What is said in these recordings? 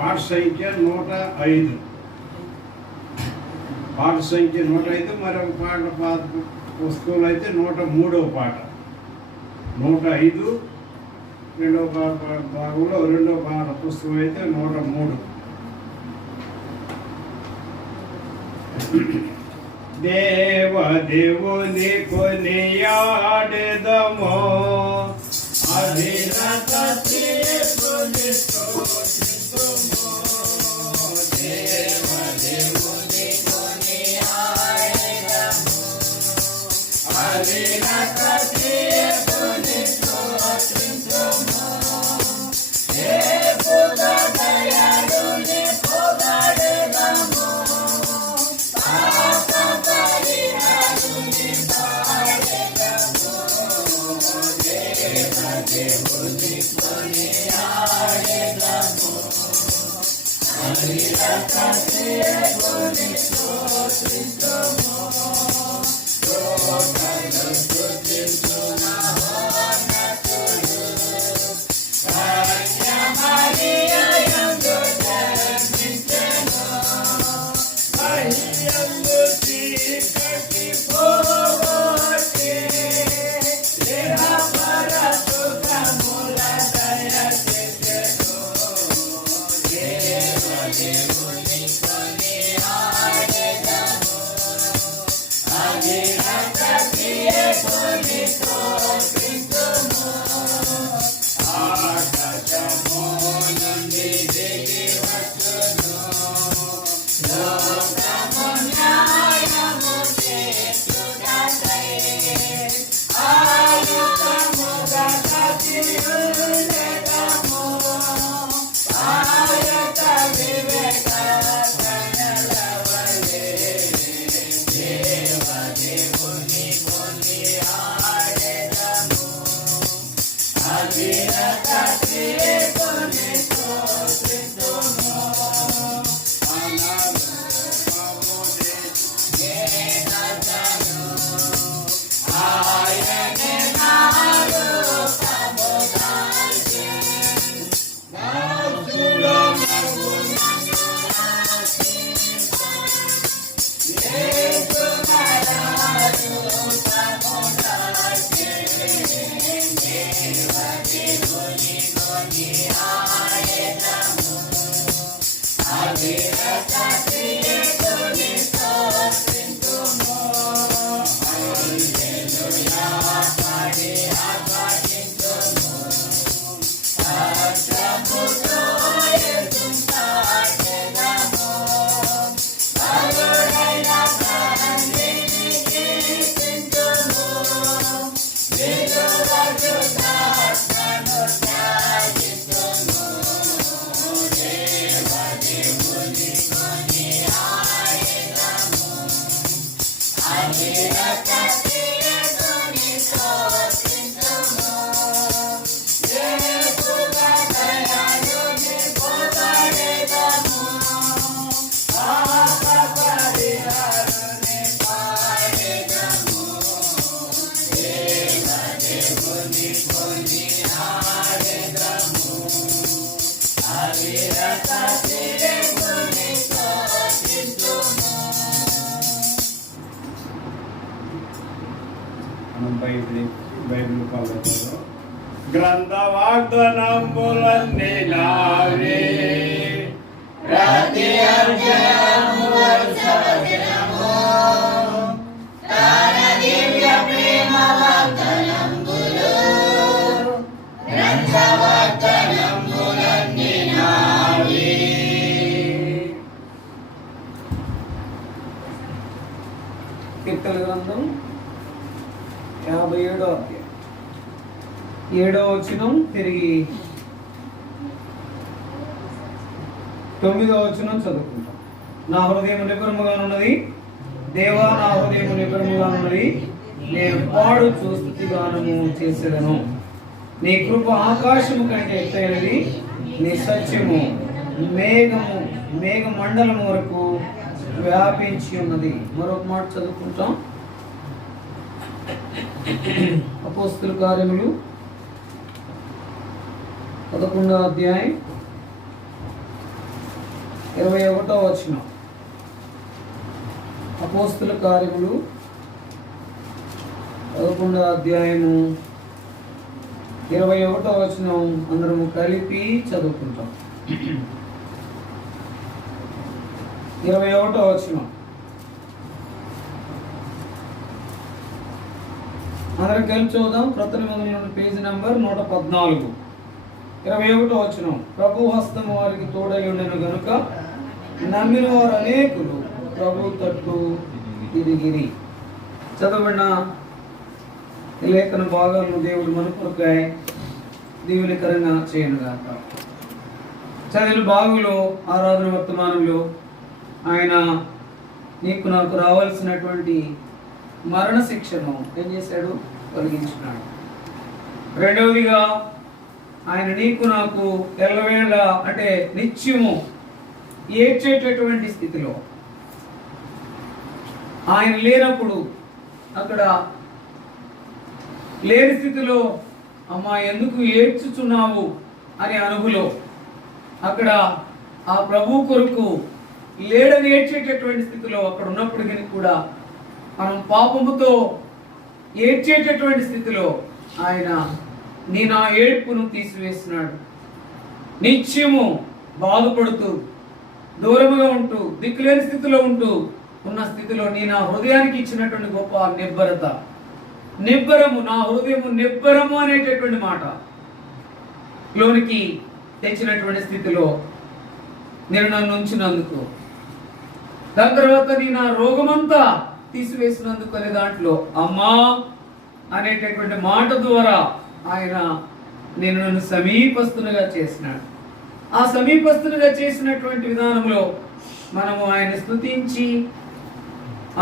పాట సంఖ్య 105. పాట సంఖ్య 105. మరొక పాట పుస్తకంలో అయితే 103వ పాట. 105 రెండవ భాగంలో రెండవ పాట పుస్తకం అయితే 103. దేవుని కొనియాడెదమో అధిరత దేవుని స్తుతింతుమో. దేవుని కొనియాడెదమో అధిరత దేవుని స్తుతింతుమో. దేవుని దయలుని పొగడెదమో దేవుని కొనియాడెదమో అధిరత దేవుని స్తుతింతుమో. లోకమును స్తుతించున మహోన్నతుడు కన్య మరియ యందు జన్మించెను. మహియందు చీకటి పోగొట్టి దేవుని కొనియాడెదమో అధిరత దేవుని స్తుతింతుమో. ఆకాశము నుండి దిగి వచ్చును లోకము న్యాయము తీర్చుటకై. ఆయుధముగా కదియుండెదము ఆయత వివేక కనలవలే. దేవుని కొనియాడెదమో అధిరత దేవుని స్తుతింతుమో. ఆయనే నాడు సముదాయి దేవుని కొనియాడెదమో అధిరత దేవుని స్తుతింతుమో. హల్లెలూయా పాడి ఆరాధించుము సత్యముతో యేసును తాకెదమో. బలుడైన తండ్రిని కీర్తించుము విలువజుతాత్మను త్యాజించుము. దేవుని కొనియాడెదమో అధిరత దేవుని స్తుతింతుమో. యేసుగా దయలుని పొగడెదమో పాప పరిహారుని పాడెదమో. దేవుని కొనియాడెదమో అధిరత దేవుని స్తుతింతుమో. బైబిల్ కాలంలో గ్రంథ వాగ్దానములన్నీ నావే ప్రతి అధ్యాయము వచనము తన దివ్య ప్రేమ వాగ్దానములు గ్రంథ వాగ్దానములన్నీ నావే. కీర్తన గ్రంథం 57వ అధ్యాయం 7వ వచనం తిరిగి 9వ వచనం చదువుకుంటాం. నా హృదయం నిపుణముగానున్నది దేవా, నా హృదయం నిపుణముగానున్నది. నేను పాడుచు స్తుతిగానము చేసేదను. నీ కృప ఆకాశము కంటే ఎత్తైనది, నీ సత్యము మేఘ మండలం వరకు వ్యాపించి ఉన్నది. మరొక మాట చదువుకుంటాం. అపోస్తల కార్యములు 11వ అధ్యాయం 21వ వచనం. అపోస్తుల కార్యములు 11వ అధ్యాయము 21వ వచనం అందరము కలిపి చదువుకుంటాం. 21వ వచనం అందరం కలిపి చూద్దాం. క్రొత్త నిబంధన పేజీ నంబర్ 114. 21వ వచనం. ప్రభు హస్తము వారికి తోడై ఉండెను గనుక నమ్మిన వారు అనేకులు ప్రభు తట్టు తిరిగిరి. చదవబడిన లేఖన భాగాలను దేవుడు మన కొరకై దీవెనకరంగా చేయనుగాక. చదివిన భాగంలో ఆరాధన వర్తమానంలో ఆయన నీకు నాకు రావాల్సినటువంటి మరణ శిక్షను ఏం చేశాడు? తొలగించున్నాడు. రెండవదిగా ఆయన నీకు నాకు ఎల్లవేళ అంటే నిత్యము ఏడ్చేటటువంటి స్థితిలో ఆయన లేనప్పుడు అక్కడ లేని స్థితిలో అమ్మా ఎందుకు ఏడ్చుచున్నావు అనే అనుభూలో అక్కడ ఆ ప్రభు కొరకు లేడని ఏడ్చేటటువంటి స్థితిలో అక్కడ ఉన్నప్పటికీ కూడా మనం పాపముతో ఏడ్చేటటువంటి స్థితిలో ఆయన నీ నా ఏడ్పును తీసివేస్తున్నాడు. నిత్యము బాధపడుతూ దూరముగా ఉంటూ దిక్కులేని స్థితిలో ఉంటూ ఉన్న స్థితిలో నీ నా హృదయానికి ఇచ్చినటువంటి గొప్ప నిబ్బరత, నిబ్బరము, నా హృదయము నిబ్బరము అనేటటువంటి మాట లోనికి తెచ్చినటువంటి స్థితిలో నేను నన్ను ఉంచినందుకు, దాని తర్వాత నీ నా రోగమంతా తీసివేసినందుకు అనే దాంట్లో అమ్మా అనేటటువంటి మాట ద్వారా ఆయన నేను నన్ను సమీపస్తునిగా చేసినాడు. ఆ సమీపస్తునిగా చేసినటువంటి విధానంలో మనము ఆయన స్తుతించి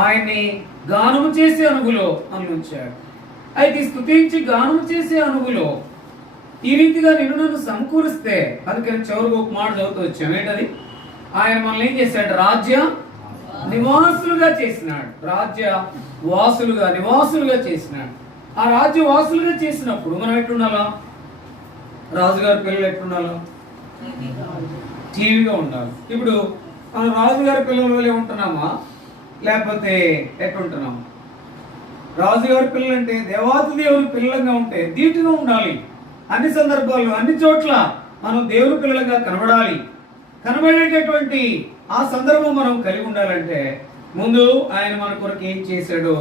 ఆయన్ని గానము చేసే అనుగులో ఉంచాడు. అయితే స్తుతించి గానము చేసే అనుగులో ఈ రీతిగా నిన్ను నన్ను సమకూరిస్తే, అందుకని చివరికి ఒక మాట చదువుతూ వచ్చాం. ఏంటది? ఆయన మనల్ని ఏం చేశాడు? రాజ్య నివాసులుగా చేసినాడు. రాజ్య వాసులుగా నివాసులుగా చేసినాడు. ఆ రాజ్య వాసులుగా చేసినప్పుడు మనం ఎట్లుండాలా? రాజుగారి పిల్లలు ఎట్లుండాలా? టీవీగా ఉండాలి. ఇప్పుడు మనం రాజుగారి పిల్లల వల్లే ఉంటున్నామా లేకపోతే ఎట్లుంటున్నామా? రాజుగారి పిల్లలు అంటే దేవాతి దేవుని పిల్లలుగా ఉంటే ధీటుగా ఉండాలి. అన్ని సందర్భాల్లో అన్ని చోట్ల మనం దేవుని పిల్లలుగా కనబడాలి. కనబడేటటువంటి ఆ సందర్భం మనం కలిగి ఉండాలంటే ముందు ఆయన మన కొరకు ఏం చేశాడో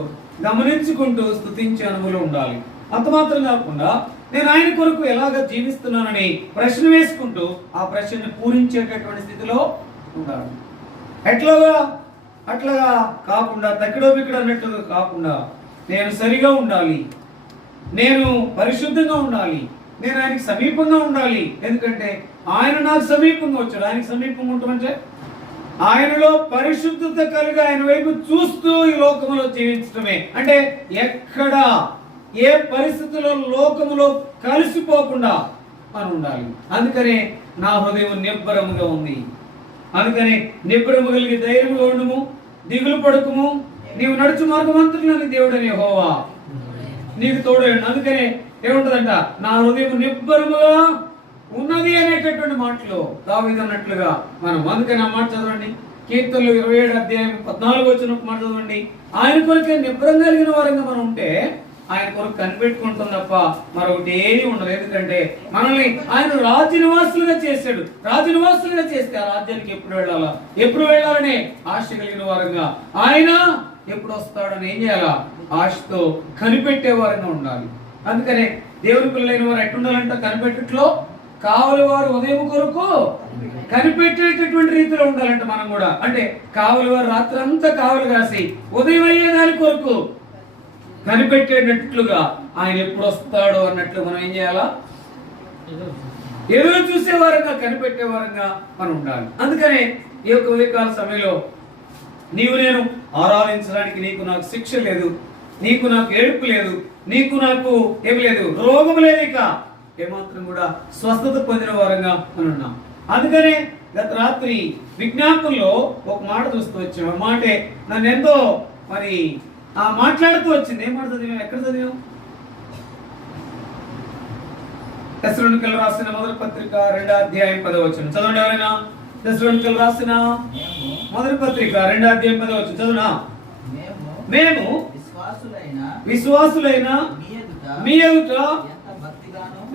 గమనించుకుంటూ స్తుతించే అనుభవం ఉండాలి. అంత మాత్రం కాకుండా నేను ఆయన కొరకు ఎలాగ జీవిస్తున్నానని ప్రశ్న వేసుకుంటూ ఆ ప్రశ్నని పూరించేటటువంటి స్థితిలో ఉండాలి. అట్లాగా కాకుండా తక్కిడో బిక్కడో అన్నట్టుగా కాకుండా నేను సరిగా ఉండాలి, నేను పరిశుద్ధంగా ఉండాలి, నేను ఆయనకి సమీపంగా ఉండాలి. ఎందుకంటే ఆయన నాకు సమీపంగా వచ్చాడు. ఆయనకి సమీపంగా ఉంటామంటే ఆయనలో పరిశుద్ధత కలిగి ఆయన వైపు చూస్తూ ఈ లోకంలో జీవించడమే. అంటే ఎక్కడ ఏ పరిస్థితుల్లో లోకములో కలిసిపోకుండా మనం ఉండాలి. అందుకనే నా హృదయం నిబ్బరముగా ఉంది. అందుకని నిబ్బరము కలిగి ధైర్యంగా ఉండము, దిగులు పడుకుము, నీవు నడుచు మార్గమంతులని దేవుడని యెహోవా నీకు తోడేయండి. అందుకనే ఏముంటదంట? నా హృదయం నిబ్బరముగా ఉన్నది అనేటటువంటి మాటలు దావీదు అన్నట్లుగా మనం. అందుకని ఆ మాట చదవండి. కీర్తనలు 27 అధ్యాయం 14 వచ్చిన మాట చదవండి. ఆయన కొరకే నిబ్బరం కలిగిన వారంగా మనం ఉంటే ఆయన కొరకు కనిపెట్టుకుంటాం తప్ప మరొకటి ఏది ఉండదు. ఎందుకంటే మనల్ని ఆయన రాజ్య నివాసులుగా చేశాడు. రాజ్య నివాసులుగా చేస్తే ఆ రాజ్యానికి ఎప్పుడు వెళ్ళాలా, ఎప్పుడు వెళ్ళాలనే ఆశ కలిగిన వారంగా ఆయన ఎప్పుడు వస్తాడని ఏం చేయాలా? ఆశతో కనిపెట్టే వారంగా ఉండాలి. అందుకనే దేవుని పిల్లలైన వారు ఎట్టుండాలంట? కనిపెట్టట్లో కావలి వారు ఉదయం కొరకు కనిపెట్టేటటువంటి రీతిలో ఉండాలంట. మనం కూడా అంటే కావలి వారు రాత్రి అంతా కావలి కాసి ఉదయం అయ్యే దాని కొరకు కనిపెట్టేటట్లుగా ఆయన ఎప్పుడు వస్తాడో అన్నట్లు మనం ఏం చేయాలా? ఎదురు చూసే వారంగా కనిపెట్టే వారంగా మనం ఉండాలి. అందుకనే ఈ యొక్క ఉదయకాల సమయంలో నీవు నేను ఆరాధించడానికి నీకు నాకు శిక్ష లేదు, నీకు నాకు ఏడుపు లేదు, నీకు నాకు ఏమి లేదు, రోగం లేదు, ఇక ఏమాత్రం కూడా స్వస్థత పొందిన వారంగా మనం ఉన్నాం. అందుకనే గత రాత్రి విజ్ఞాపనలో ఒక మాట చూస్తూ వచ్చాం. ఆ మాటే నన్ను ఎంతో మరి మాట్లాడుతూ వచ్చింది. ఏం మాట చదివాం? ఎక్కడ చదివాం? తెస్సలోనికీయులకు రాసిన మొదటి పత్రిక 2వ అధ్యాయం 10వ వచనం చదవండి ఎవరైనా. తెస్సలోనికీయులకు రాసిన మొదటి పత్రిక 2వ అధ్యాయం 10వ వచనం చదువునా. మేము విశ్వాసులైన మీ ఎదుట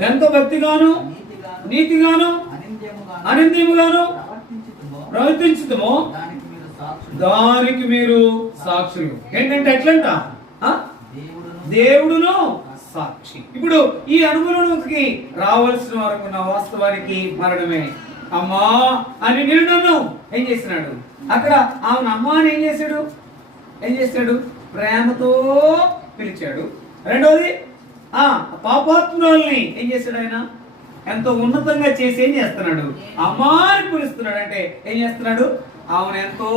ఎంత భక్తిగాను నీతిగాను అనింద్యముగాను ప్రవర్తించుతామో దానికి మీరు సాక్షులు. ఏంటంటే ఎట్లంట? దేవుడును సాక్షి. ఇప్పుడు ఈ అనుభవంలోకి రావాల్సిన వరకు ఉన్న వాస్తవానికి మరణమే. అమ్మా అని నిన్ను ఏం చేసినాడు? అక్కడ ఆమెను అమ్మా అని ఏం చేశాడు? ప్రేమతో పిలిచాడు. రెండోది పాపాత్మురాల్ని ఏం చేశాడు? ఆయన ఎంతో ఉన్నతంగా చేసి ఏం చేస్తున్నాడు? అమ్మా అని పిలుస్తున్నాడు. అంటే ఏం చేస్తున్నాడు? ఆమెను ఎంతో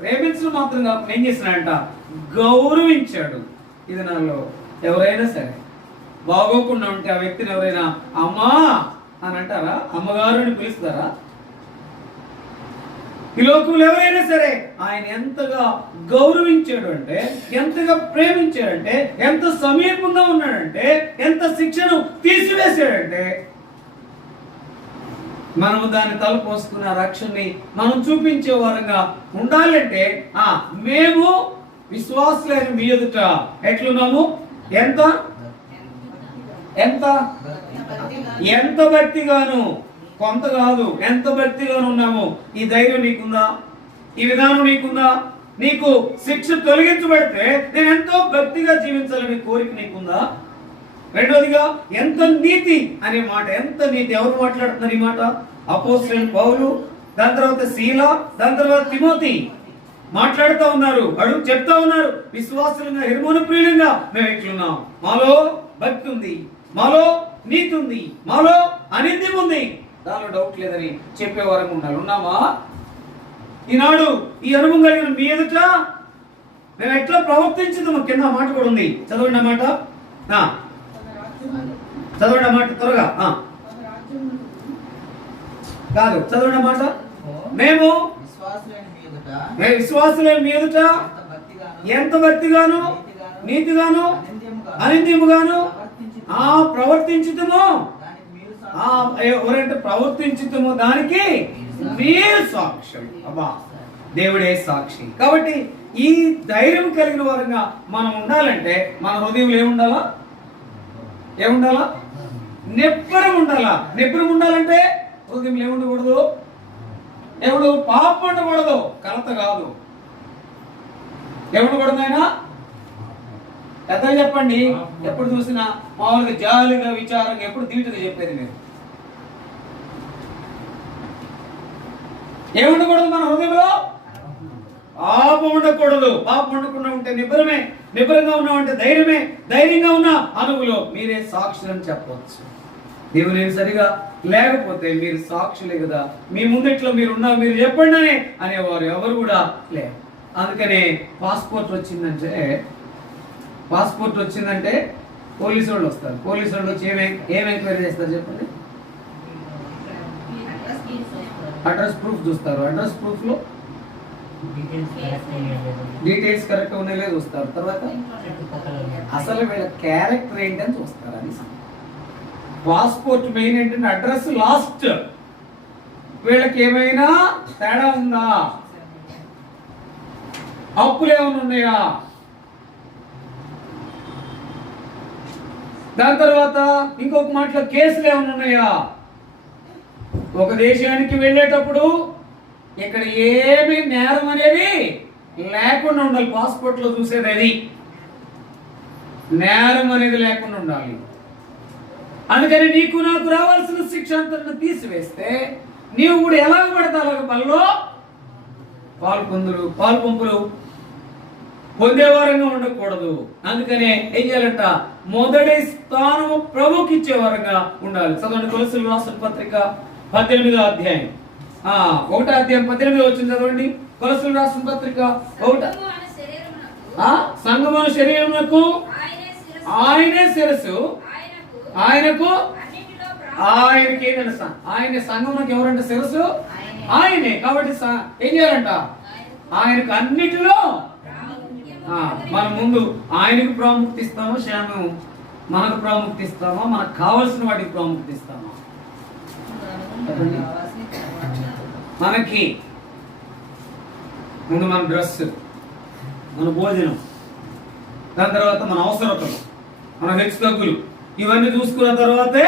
ప్రేమించడం మాత్రం కాకుండా ఏం చేస్తున్నాడంట? గౌరవించాడు. ఇది నాలో ఎవరైనా సరే బాగోకుండా ఉంటే ఆ వ్యక్తిని ఎవరైనా అమ్మా అని అంటారా? అమ్మగారు అని పిలుస్తారా? ఈ లోకంలో ఎవరైనా సరే ఆయన ఎంతగా గౌరవించాడు అంటే, ఎంతగా ప్రేమించాడంటే, ఎంత సమీపంగా ఉన్నాడంటే, ఎంత శిక్షను తీసివేశాడంటే, మనము దాన్ని తలపోసుకున్న రక్షణని మనం చూపించే వారంగా ఉండాలంటే మేము విశ్వాసులైన మీ ఎదుట ఎట్లున్నాము? ఎంత ఎంత ఎంత భక్తిగాను, కొంత కాదు, ఎంత భక్తిగాను ఉన్నాము. ఈ ధైర్యం నీకుందా? ఈ విధానం నీకుందా? నీకు శిక్ష తొలగించబడితే నేను ఎంతో భక్తిగా జీవించాలనే కోరిక నీకుందా? రెండోదిగా ఎంత నీతి అనే మాట, ఎంత నీతి ఎవరు మాట్లాడుతున్నారు ఈ మాట? అపోస్తలుడైన పౌలు, దాని తర్వాత శీల, దాని తర్వాత తిమోతి మాట్లాడుతూ ఉన్నారు. అడుగు చెప్తా ఉన్నారు. విశ్వాసులుగా హిర్మోను ప్రియులంగా మేము ఇట్లున్నాం. మాలో భక్తి ఉంది, మాలో నీతి ఉంది, మాలో అనింద్యం ఉంది, దానిలో డౌట్ లేదని చెప్పేవారం ఉండాలి. ఉన్నామా? ఈనాడు ఈ అనుభవం కలిగిన మీ ఎదుట మేము ఎట్లా ప్రవర్తించుదాము కింద మాట కూడా ఉంది. చదవండి మాట, చదవండి మాట త్వరగా. కాదు, చదవండి మాట. మేము విశ్వాసులైన మీ ఎదుట ఎంత భక్తిగాను నీతిగాను అనింద్యముగాను ప్రవర్తించుతామో, ఎవరంటే ప్రవర్తించుతామో దానికి మీరు సాక్ష్యం. అబ్బా, దేవుడే సాక్షి. కాబట్టి ఈ ధైర్యం కలిగిన వారంగా మనం ఉండాలంటే మన హృదయంలో ఏముండాలా? నిబ్బరం ఉండాలా. నిబ్బరం ఉండాలంటే హృదయంలో ఏముండకూడదు? పాపం ఉండకూడదు, కలత కాదు. ఏముండకూడదు? ఆయన ఎంత చెప్పండి. ఎప్పుడు చూసినా మామూలుగా జాలిగా విచారంగా ఎప్పుడు దీటుగా చెప్పేది మీరు. ఏముండకూడదు మన హృదయంలో? పాపం ఉండకూడదు. పాపం ఉండకుండా ఉంటే నిబ్బరమే, నిబ్బరంగా ఉన్నామంటే ధైర్యమే, ధైర్యంగా ఉన్న అనువులో మీరే సాక్షులని చెప్పవచ్చు. దేవుని సరిగా లేకపోతే మీరు సాక్షులే కదా, మీ ముందట్లో మీరు ఉన్నా మీరు చెప్పండి అనేవారు ఎవరు కూడా లేరు. అందుకనే పాస్పోర్ట్ వచ్చిందంటే పోలీసు వాళ్ళు వస్తారు. పోలీసు వాళ్ళు వచ్చి ఏం ఎంక్వైరీ చేస్తారు చెప్పండి? అడ్రస్ ప్రూఫ్ చూస్తారు. అడ్రస్ ప్రూఫ్ లో డీటెయిల్స్ కరెక్ట్ ఉన్నాయో లేదో చూస్తారు. తర్వాత అసలు వీళ్ళ క్యారెక్టర్ ఏంటని చూస్తారు. అది పాస్పోర్ట్ మెయిన్ ఏంటంటే అడ్రస్ లాస్ట్. వీళ్ళకి ఏమైనా తేడా ఉందా? అప్పులు ఏమైనా ఉన్నాయా? దాని తర్వాత ఇంకొక మాటలో కేసులు ఏమైనా ఉన్నాయా? ఒక దేశానికి వెళ్ళేటప్పుడు ఇక్కడ ఏమి నేరం అనేది లేకుండా ఉండాలి. పాస్పోర్ట్ లో చూసేది అది నేరం అనేది లేకుండా ఉండాలి. అందుకని నీకు నాకు రావాల్సిన శిక్ష అంతా తీసివేస్తే నీవు కూడా ఎలా పడితే అలాగ పనిలో పాలు పంపులు పొందేవారంగా ఉండకూడదు. అందుకనే ఏం చేయాలంట? మొదటి స్థానము ప్రభుకి ఇచ్చేవారంగా ఉండాలి. చదవండి కొలస్సీయులకు రాసిన పత్రిక 18వ అధ్యాయం 1వ అధ్యాయం 18వ వచనం చదవండి. కొలస్సీయులకు రాసిన పత్రిక 1. సంగమన శరీరమునకు ఆయనే శిరస్సు, ఆయనకి ఏంటంటే ఆయన సంఘమునకు ఎవరంటే శిరస్సు ఆయనే. కాబట్టి ఏం చేయాలంట? ఆయనకు అన్నిటిలో మనం ముందు ఆయనకు ప్రాముఖ్యత ఇస్తామా, శ్యాము మనకు ప్రాముఖ్యత ఇస్తామా, మనకు కావలసిన వాటికి ప్రాముఖ్యత ఇస్తామా? మనకి ముందు మన డ్రెస్, మన భోజనం, దాని తర్వాత మన అవసరతలు, మన హెచ్చు తగ్గులు, ఇవన్నీ చూసుకున్న తర్వాతే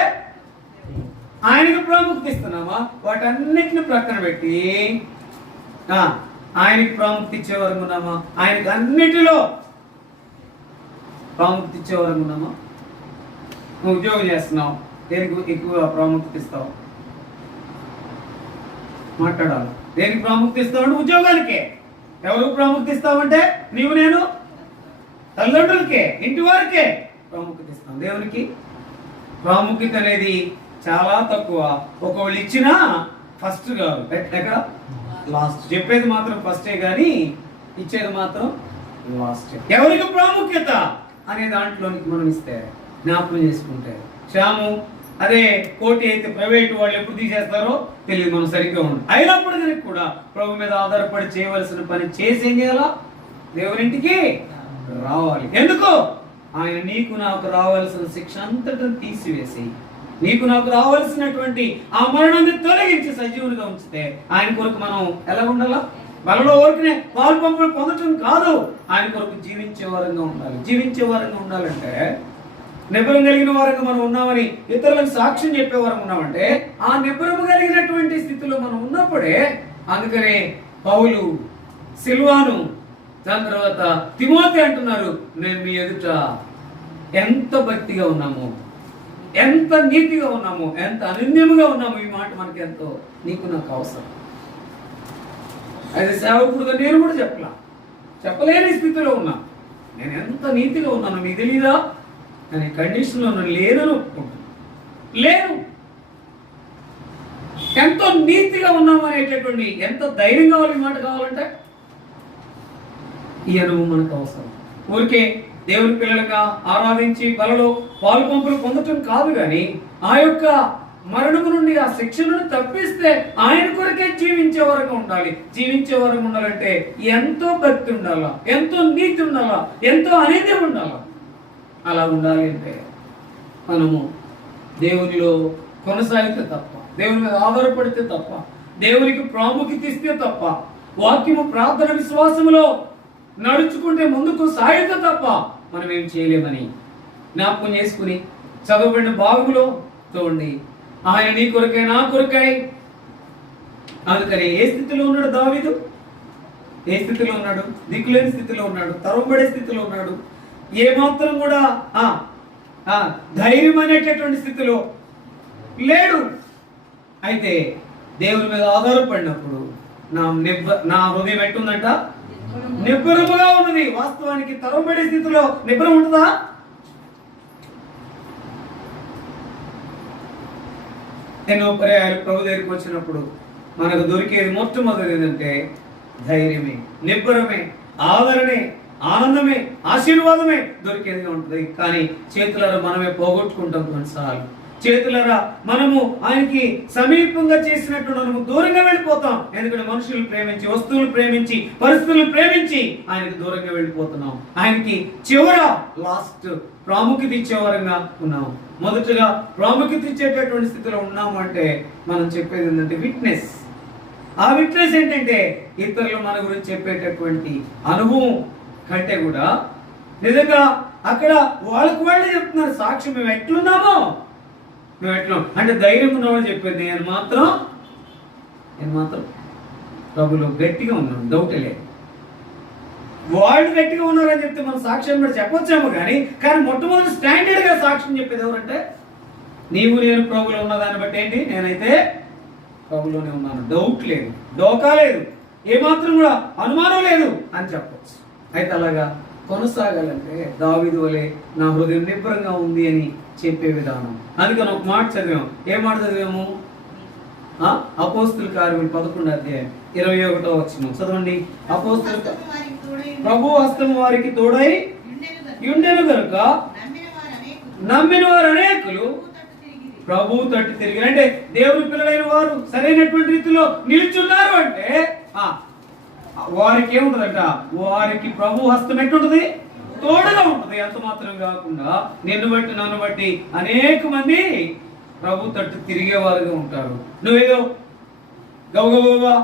ఆయనకి ప్రాముఖ్యత ఇస్తున్నామా? వాటన్నిటిని ప్రక్కన పెట్టి ఆయనకి ప్రాముఖ్యత ఇచ్చేవారు ఉన్నామా? ఆయనకి అన్నిటిలో ప్రాముఖ్యత ఇచ్చేవారు ఉన్నామా? నువ్వు ఉద్యోగం చేస్తున్నావు, దేనికి ఎక్కువ ప్రాముఖ్యత ఇస్తావు? మాట్లాడాలి. దేనికి ప్రాముఖ్యత ఇస్తావు అంటే ఉద్యోగానికే. ఎవరికి ప్రాముఖ్యత ఇస్తావంటే నీవు నేను తల్లిదండ్రులకే, ఇంటి వారికే ప్రాముఖ్యత ఇస్తాం. దేవునికి ప్రాముఖ్యత అనేది చాలా తక్కువ. ఒకళ్ళు ఇచ్చినా ఫస్ట్ కాదు, ఎక్కడ లాస్ట్. చెప్పేది మాత్రం ఫస్టే కానీ ఇచ్చేది మాత్రం లాస్ట్. ఎవరికి ప్రాముఖ్యత అనే దాంట్లోనికి మనం ఇస్తే, జ్ఞాపకం చేసుకుంటే శ్యాము అదే కోటి అయితే ప్రైవేట్ వాళ్ళు ఎప్పుడు తీసేస్తారో తెలియదు, మనం సరిగ్గా ఉండదు. అయినప్పటికీ కూడా ప్రభు మీద ఆధారపడి చేయవలసిన పని చేసి ఏం చేయాలా? దేవునింటికి రావాలి. ఎందుకు? ఆయన నీకు నాకు రావాల్సిన శిక్ష అంతటా తీసివేసి, నీకు నాకు రావాల్సినటువంటి ఆ మరణాన్ని తొలగించి సజీవునిగా ఉంచితే ఆయన కొరకు మనం ఎలా ఉండాలా? బలలో ఊరికనే పాలు పంపులు పొందటం కాదు, ఆయన కొరకు జీవించే వారంగా ఉండాలి. జీవించే వారంగా ఉండాలంటే నిబ్బరం కలిగిన వారంగా మనం ఉన్నామని ఇతరులకు సాక్ష్యం చెప్పే వారం ఉన్నామంటే ఆ నిబ్బరం కలిగినటువంటి స్థితిలో మనం ఉన్నప్పుడే. అందుకనే పౌలు, సిల్వాను, దాని తర్వాత తిమోతి అంటున్నారు, నేను మీ ఎదుట ఎంత భక్తిగా ఉన్నాము, ఎంత నీతిగా ఉన్నాము, ఎంత అనన్యముగా ఉన్నాము. ఈ మాట మనకి ఎంతో నీకు నాకు అవసరం. అయితే సేవకుడుగా నేను కూడా చెప్పలేని స్థితిలో ఉన్నా. నేను ఎంత నీతిగా ఉన్నాను మీకు తెలీదా అనే కండిషన్లో నేను లేను. ఎంతో నీతిగా ఉన్నాము అనేటటువంటి, ఎంత ధైర్యం కావాలి ఈ మాట కావాలంటే ఈ అనుభవం మనకు అవసరం. ఊరికే దేవుని పిల్లలుగా ఆరాధించి బలలో పాలు పంపులు పొందటం కాదు, కానీ ఆ యొక్క మరణము నుండి ఆ శిక్షను తప్పిస్తే ఆయన కొరకే జీవించే వరకు ఉండాలి. జీవించే వరకు ఉండాలంటే ఎంతో భక్తి ఉండాలా, ఎంతో నీతి ఉండాలా, ఎంతో అనేది ఉండాలా. అలా ఉండాలి అంటే మనము దేవునిలో కొనసాగితే తప్ప, దేవుని మీద ఆధారపడితే తప్ప, దేవునికి ప్రాముఖ్యత ఇస్తే తప్ప, వాక్యము ప్రార్థన విశ్వాసములో నడుచుకుంటే ముందుకు సాగితే తప్ప మనం ఏం చేయలేమని జ్ఞాపకం చేసుకుని చదవబడిన భాగంలో చూడండి. ఆయన నీ కొరకై నా కొరకై. అందుకని ఏ స్థితిలో ఉన్నాడు దావీదు? ఏ స్థితిలో ఉన్నాడు? దిక్కులేని స్థితిలో ఉన్నాడు, తరవబడే స్థితిలో ఉన్నాడు, ఏమాత్రం కూడా ధైర్యం అనేటటువంటి స్థితిలో లేడు. అయితే దేవుని మీద ఆధారపడినప్పుడు నా హృదయం ఎట్టుందంట? నిబ్బరముగా ఉన్నది. వాస్తవానికి తరవబడే స్థితిలో నిబ్బరం ఉంటుందా? ఎన్నో పర్యాయాలు ప్రభు దగ్గరికి వచ్చినప్పుడు మనకు దొరికేది మొట్టమొదటి ఏంటంటే ధైర్యమే, నిబ్బరమే, ఆదరణే, ఆనందమే, ఆశీర్వాదమే దొరికేదిగా ఉంటుంది. కానీ చేతులారా మనమే పోగొట్టుకుంటాం కొన్నిసార్లు. చేతులారా మనము ఆయనకి సమీపంగా చేసినట్టు మనము దూరంగా వెళ్ళిపోతాం. ఎందుకంటే మనుషులు ప్రేమించి, వస్తువులు ప్రేమించి, పరిస్థితులు ప్రేమించి ఆయనకి దూరంగా వెళ్ళిపోతున్నాం. ఆయనకి లాస్ట్ ప్రాముఖ్యత ఇచ్చేవారంగా ఉన్నాం. మొదటగా ప్రాముఖ్యత ఇచ్చేటటువంటి స్థితిలో ఉన్నాము అంటే మనం చెప్పేది ఏంటంటే విట్నెస్. ఆ విట్నెస్ ఏంటంటే ఇతరులు మన గురించి చెప్పేటటువంటి అనుభవం కంటే కూడా నిజంగా అక్కడ వాళ్ళకు వాళ్ళే చెప్తున్నారు సాక్ష్యం. మేము ఎట్లున్నామో మేము ఎట్లా అంటే ధైర్యం ఉన్నామని చెప్పేది. నేను మాత్రం ప్రభులో గట్టిగా ఉన్నాను, డౌటే లేదు. వాళ్ళు గట్టిగా ఉన్నారని చెప్తే మనం సాక్ష్యం కూడా చెప్పొచ్చాము, కానీ మొట్టమొదటి స్టాండర్డ్ గా సాక్ష్యం చెప్పేది ఎవరంటే నీవు నేను ప్రభులో ఉన్నదాన్ని బట్టి ఏంటి, నేనైతే ప్రభులోనే ఉన్నాను, డౌట్ లేదు, డోకా లేదు, ఏమాత్రం కూడా అనుమానం లేదు అని చెప్పచ్చు. అయితే అలాగా కొనసాగాలంటే దావీదు వలె నా హృదయం నిబ్బరంగా ఉంది అని చెప్పే విధానం. అందుకని ఒక మాట చదివాము. ఏ మాట చదివాము? అపోస్తుల కార్యములు 11వ అధ్యాయం 21వ వచనం చదవండి. ప్రభు హస్తం వారికి తోడై ఉండెను గనుక నమ్మిన వారు అనేకులు ప్రభు తట్టు తిరిగి. అంటే దేవుని పిల్లలైన వారు సరైనటువంటి రీతిలో నిలుచున్నారు అంటే వారికి ఏముంటదంట? వారికి ప్రభు హస్తం ఎట్టుంటది? తోడుగా ఉంటుంది. అంత మాత్రం కాకుండా నిన్ను బట్టి నన్ను బట్టి అనేక మంది ప్రభు తట్టు తిరిగేవారుగా ఉంటారు. నువ్వేదో గబగబా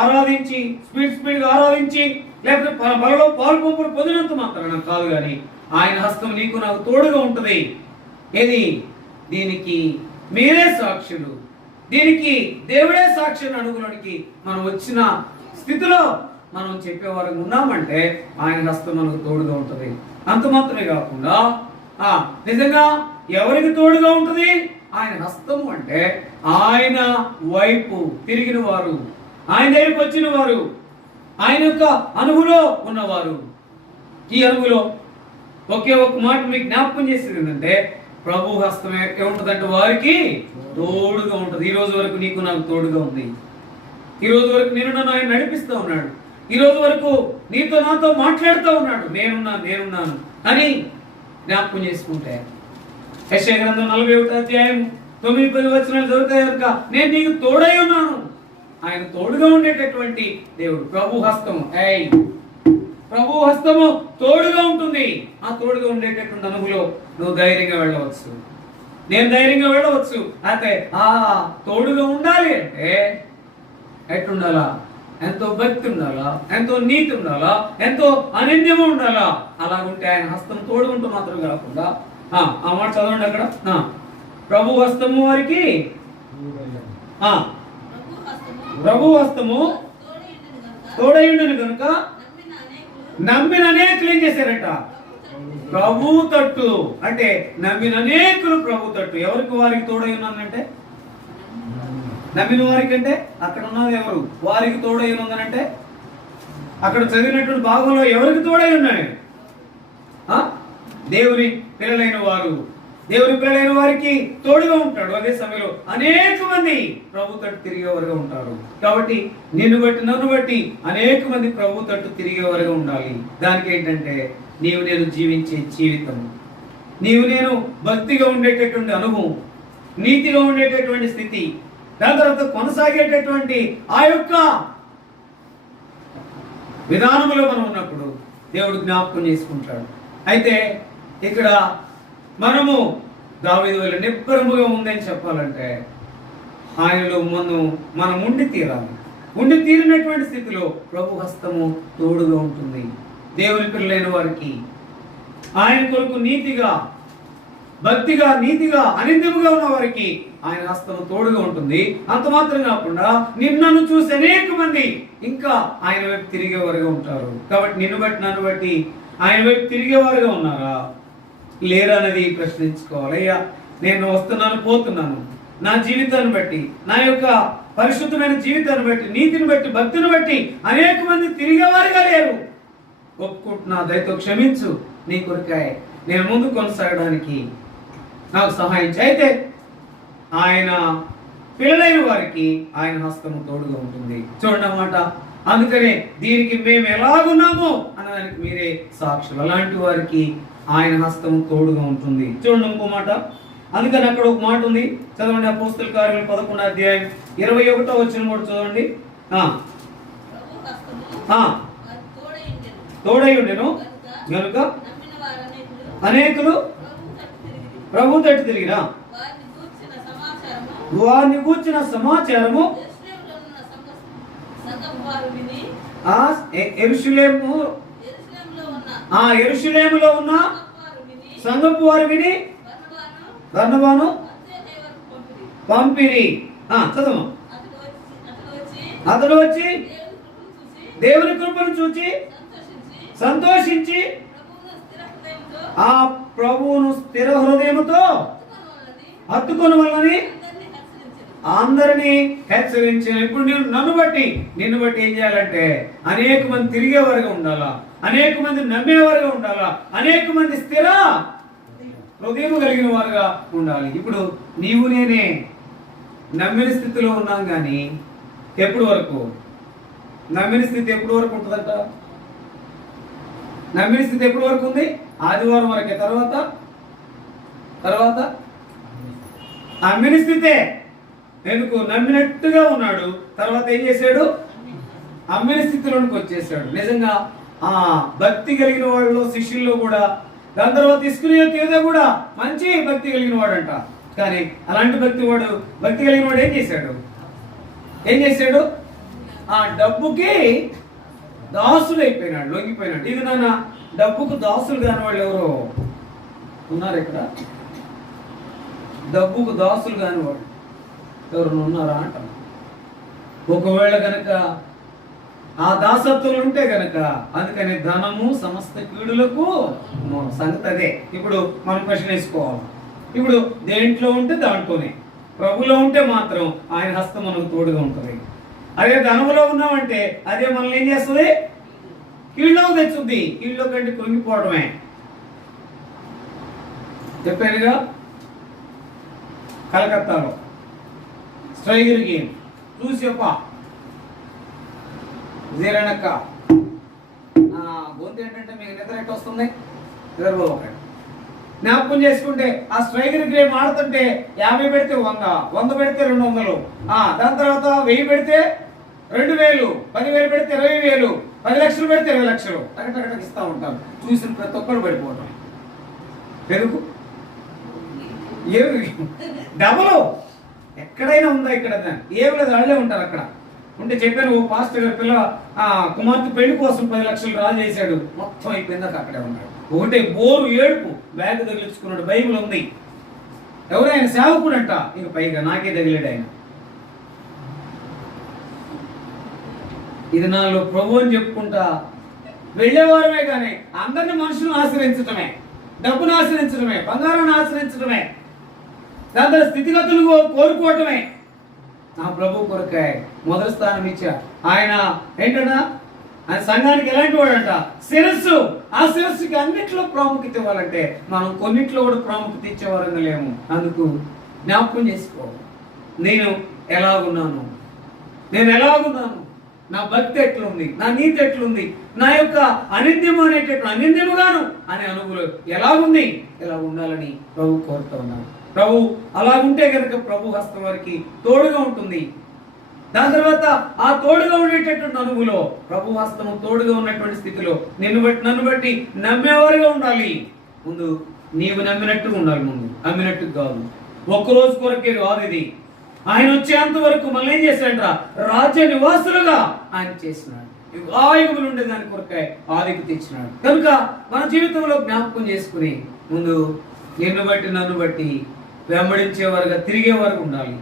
ఆరాధించి స్పీడ్గా ఆరాధించి లేకపోతే బలలో పాలు పంపులు పొందినంత మాత్రాన కాదు, కానీ ఆయన హస్తం నీకు నాకు తోడుగా ఉంటుంది. ఏది? దీనికి మీరే సాక్షులు, దీనికి దేవుడే సాక్షులు అనుగుణానికి మనం వచ్చిన స్థితిలో మనం చెప్పేవారు ఉన్నామంటే ఆయన హస్తం మనకు తోడుగా ఉంటుంది. అంత మాత్రమే కాకుండా నిజంగా ఎవరికి తోడుగా ఉంటుంది? ఆయన హస్తము అంటే ఆయన వైపు తిరిగిన వారు, ఆయన దగ్గరికి వచ్చిన వారు, ఆయన యొక్క అనుభూలో ఉన్నవారు. ఈ అనుభూలో ఒకే ఒక మాట మీకు జ్ఞాపకం చేసేది ఏంటంటే, ప్రభు హస్తం ఏముంటుందంటే వారికి తోడుగా ఉంటుంది. ఈ రోజు వరకు నీకు నాకు తోడుగా ఉంది. ఈ రోజు వరకు నేను నన్ను ఆయన నడిపిస్తూ ఉన్నాడు. ఈ రోజు వరకు నీతో నాతో మాట్లాడుతూ ఉన్నాడు. నేనున్నాను అని జ్ఞాపకం చేసుకుంటే, యెషయా గ్రంథం 41వ అధ్యాయం 9-10 వచనాలు చదివితే కనుక నేను నీకు తోడై ఉన్నాను. ఆయన తోడుగా ఉండేటటువంటి దేవుడు. ప్రభు హస్తము తోడుగా ఉంటుంది. ఆ తోడుగా ఉండేటటువంటి అనుభూలో నువ్వు ధైర్యంగా వెళ్ళవచ్చు, నేను ధైర్యంగా వెళ్ళవచ్చు. అయితే ఆ తోడుగా ఉండాలి అంటే ఎట్లుండాలా? ఎంతో భక్తి ఉండాలా, ఎంతో నీతి ఉండాలా, ఎంతో అనింద్యము ఉండాలా. అలాగుంటే ఆయన హస్తం తోడుగుంటూ మాత్రం కాకుండా ఆ మాట చదవండి అక్కడ. ప్రభు హస్తము వారికి ప్రభు హస్తము తోడయుండను కనుక నమ్మిన అనేకులు ఏం చేశారట? ప్రభు తట్టు. అంటే నమ్మిన అనేకులు ప్రభు తట్టు. ఎవరికి? వారికి తోడై ఉన్నానంటే నమ్మిన వారికి అంటే అక్కడ ఉన్నది ఎవరు? వారికి తోడై ఉన్నదనంటే అక్కడ చదివినటువంటి భాగంలో ఎవరికి తోడై ఉన్నాయి? దేవుని పిల్లలైన వారు, దేవుని పిల్లలైన వారికి తోడుగా ఉంటాడు. అదే సమయంలో అనేక మంది ప్రభు తట్టు తిరిగేవారుగా ఉంటారు. కాబట్టి నిన్ను బట్టి నన్ను బట్టి అనేక మంది ప్రభు తట్టు తిరిగేవారుగా ఉండాలి. దానికి ఏంటంటే నీవు నేను జీవించే జీవితం, నీవు నేను భక్తిగా ఉండేటటువంటి అనుభవం, నీతిగా ఉండేటటువంటి స్థితి, దాని తర్వాత కొనసాగేటటువంటి ఆ యొక్క విధానంలో మనం ఉన్నప్పుడు దేవుడు జ్ఞాపకం చేసుకుంటాడు. అయితే ఇక్కడ మనము దావీదు వలె నిబ్బరముగా ఉందని చెప్పాలంటే ఆయనలో మనం ఉండి తీరాలి. ఉండి తీరినటువంటి స్థితిలో ప్రభు హస్తము తోడుగా ఉంటుంది. దేవుని పిల్లలైన వారికి ఆయన కొరకు నీతిగా, భక్తిగా, నీతిగా, అనింద్యముగా ఉన్న వారికి ఆయన హస్తము తోడుగా ఉంటుంది. అంత మాత్రం కాకుండా నిన్నను చూసి అనేక మంది ఇంకా ఆయన వైపు తిరిగేవారుగా ఉంటారు. కాబట్టి నిన్ను బట్టి నన్ను బట్టి ఆయన వైపు తిరిగేవారుగా ఉన్నారా లేరా అనేది ప్రశ్నించుకోవాలి. అయ్యా, నేను వస్తున్నాను, పోతున్నాను, నా జీవితాన్ని బట్టి, నా యొక్క పరిశుద్ధమైన జీవితాన్ని బట్టి, నీతిని బట్టి, భక్తిని బట్టి అనేక మంది తిరిగేవారుగా లేరు. ఒప్పుకుంటున్నా, దయతో క్షమించు, నీ కొరకాయ నేను ముందు కొనసాగడానికి నాకు సహాయం చేయి. అయితే ఆయన పిల్లలైన వారికి ఆయన హస్తము తోడుగా ఉంటుంది. చూడండి అన్నమాట. అందుకనే దీనికి మేము ఎలాగున్నామో అన్నదానికి మీరే సాక్షులు. అలాంటి వారికి ఆయన హస్తము తోడుగా ఉంటుంది. చూడండి ఇంకో మాట. అందుకని అక్కడ ఒక మాట ఉంది, చదవండి. అపోస్తల కార్యములు 11వ అధ్యాయం 21వ వచనం కూడా చదవండి. తోడై ఉండెను గనుక అనేకులు ప్రభు తట్టు తిరిగిరా. వారిని కూర్చిన సమాచారము యెరూషలేములో ఉన్న సంఘపు వారు విని బర్నబాను పంపిరి. చదువు. అతడు వచ్చి దేవుని కృపను చూచి సంతోషించి ఆ ప్రభువును స్థిర హృదయముతో హత్తుకొని వల్లని అందరినీ హెచ్చరించాను. ఇప్పుడు నిన్ను బట్టి ఏం చేయాలంటే అనేక మంది తిరిగేవారుగా ఉండాలా, అనేక మంది నమ్మేవారుగా ఉండాలా, అనేక మంది స్థిర హృదయం కలిగిన వారుగా ఉండాలి. ఇప్పుడు నీవు నేనే నమ్మిన స్థితిలో ఉన్నాం, కానీ ఎప్పుడు వరకు? నమ్మిన స్థితి ఎప్పుడు వరకు ఉంటుందంట? నమ్మిన స్థితి ఎప్పుడు వరకు ఉంది? ఆదివారం వరకే. తర్వాత నమ్మిన స్థితే. ఎందుకు? నమ్మినట్టుగా ఉన్నాడు. తర్వాత ఏం చేశాడు? అమ్మిన స్థితిలోనికి వచ్చేసాడు. నిజంగా ఆ భక్తి కలిగిన వాళ్ళలో, శిష్యుల్లో కూడా, దాని తర్వాత ఇస్కరియోతు కూడా మంచి భక్తి కలిగిన వాడంట. కానీ అలాంటి భక్తి కలిగిన వాడు ఏం చేశాడు? ఆ డబ్బుకి దాసుడు అయిపోయినాడు, లొంగిపోయినాడు. ఇది నాన్న డబ్బుకు దాసులు కాని వాళ్ళు ఎవరు ఉన్నారు ఇక్కడ? డబ్బుకు దాసులు కాని వాళ్ళు ఎవరు ఉన్నారా అంట. ఒకవేళ కనుక ఆ దాసత్వం ఉంటే గనక, అందుకని ధనము సమస్త కీడులకు సంగతి అదే. ఇప్పుడు మనం క్వశ్చన్ వేసుకోవాలి. ఇప్పుడు దేంట్లో ఉంటే దాంట్లోనే, ప్రభులో ఉంటే మాత్రం ఆయన హస్తం మనకు తోడుగా ఉంటుంది. అదే ధనములో ఉన్నామంటే అదే మనల్ని ఏం చేస్తుంది? కీళ్ళలోకి తెచ్చుద్ది. కీళ్ళలో కంటే కృంగిపోవడమే. చెప్పానుగా, కలకత్తాలో స్ట్రైగర్ గేమ్ చూసి చెప్ప జీరణక్క గొంతు ఏంటంటే మీకు నిద్ర ఎట్టు వస్తుంది? నిద్రపోకండి. జ్ఞాపకం చేసుకుంటే ఆ స్ట్రైగర్ గేమ్ ఆడుతుంటే 50 పెడితే 100, 100 పెడితే 200, దాని తర్వాత 1000 పెడితే 2000, 10,000 పెడితే 20,000, 10 లక్షలు పెడితే 20 లక్షలు టకటకటకి ఇస్తూ ఉంటారు. చూసిన ప్రతి ఒక్కరు పడిపోవటం. పెరుగు ఏమి డబలు ఎక్కడైనా ఉందా? ఇక్కడ ఏమి లేదు, వాళ్ళే ఉంటారు అక్కడ ఉంటే. చెప్పాను, ఓ పాస్టర్ గారి పిల్ల కుమార్తె పెళ్లి కోసం 10 లక్షలు డ్రా చేశాడు. మొత్తం అయిపోయిందాక అక్కడే ఉన్నాడు. ఒకటే బోరు ఏడుపు, బ్యాగ్ తగిలించుకున్నాడు. బైబిల్ ఉంది. ఎవరైనా సేవకుడు అంట, ఇంక పైగా నాకే తగిలాడు ఆయన. ఇది నాలో ప్రభు అని చెప్పుకుంటా వెళ్ళేవారమే, కానీ అందరినీ మనుషులను ఆశ్రయించడమే, డబ్బును ఆశ్రయించడమే, బంగారాన్ని ఆశ్రయించడమే, దాంతో స్థితిగతులు కోరుకోవటమే. నా ప్రభు కొరకాయ మొదటి స్థానం ఇచ్చా. ఆయన ఏంటన్నా, ఆయన సంఘానికి ఎలాంటి వాడంట? శిరస్సు. ఆ శిరస్సుకి అన్నిట్లో ప్రాముఖ్యత ఇవ్వాలంటే మనం కొన్నిట్లో కూడా ప్రాముఖ్యత ఇచ్చేవారంగా లేము. అందుకు జ్ఞాపకం చేసుకో, నేను ఎలాగున్నాను, నేను ఎలాగున్నాను, నా భక్తి ఎట్లుంది, నా నీతి ఎట్లుంది, నా యొక్క అనింద్యము అనేటట్లు అనింద్యముగాను అనే అనుభవం ఎలాగుంది, ఎలా ఉండాలని ప్రభు కోరుతూ ఉన్నాను. ప్రభు అలా ఉంటే కనుక ప్రభు హస్తం వారికి తోడుగా ఉంటుంది. దాని తర్వాత ఆ తోడుగా ఉండేటటువంటి అనుభవంలో ప్రభు హస్తము తోడుగా ఉన్నటువంటి స్థితిలో నన్ను బట్టి నమ్మేవారుగా ఉండాలి. ముందు నీవు నమ్మినట్టుగా ఉండాలి, ముందు అమ్మినట్టు కాదు. ఒక్కరోజు కొరకే కాదు ఇది. ఆయన వచ్చేంత వరకు మనల్ని ఏం చేశాడంట? రాజ్య నివాసులుగా ఆయన చేసినాడు. యుగాయుగులు ఉండే దాని కొరకాయ ఆదికి తెచ్చినాడు. కనుక మన జీవితంలో జ్ఞాపకం చేసుకుని ముందు నన్ను బట్టి వెంబడించేవారుగా, తిరిగేవారుగా ఉండాలి,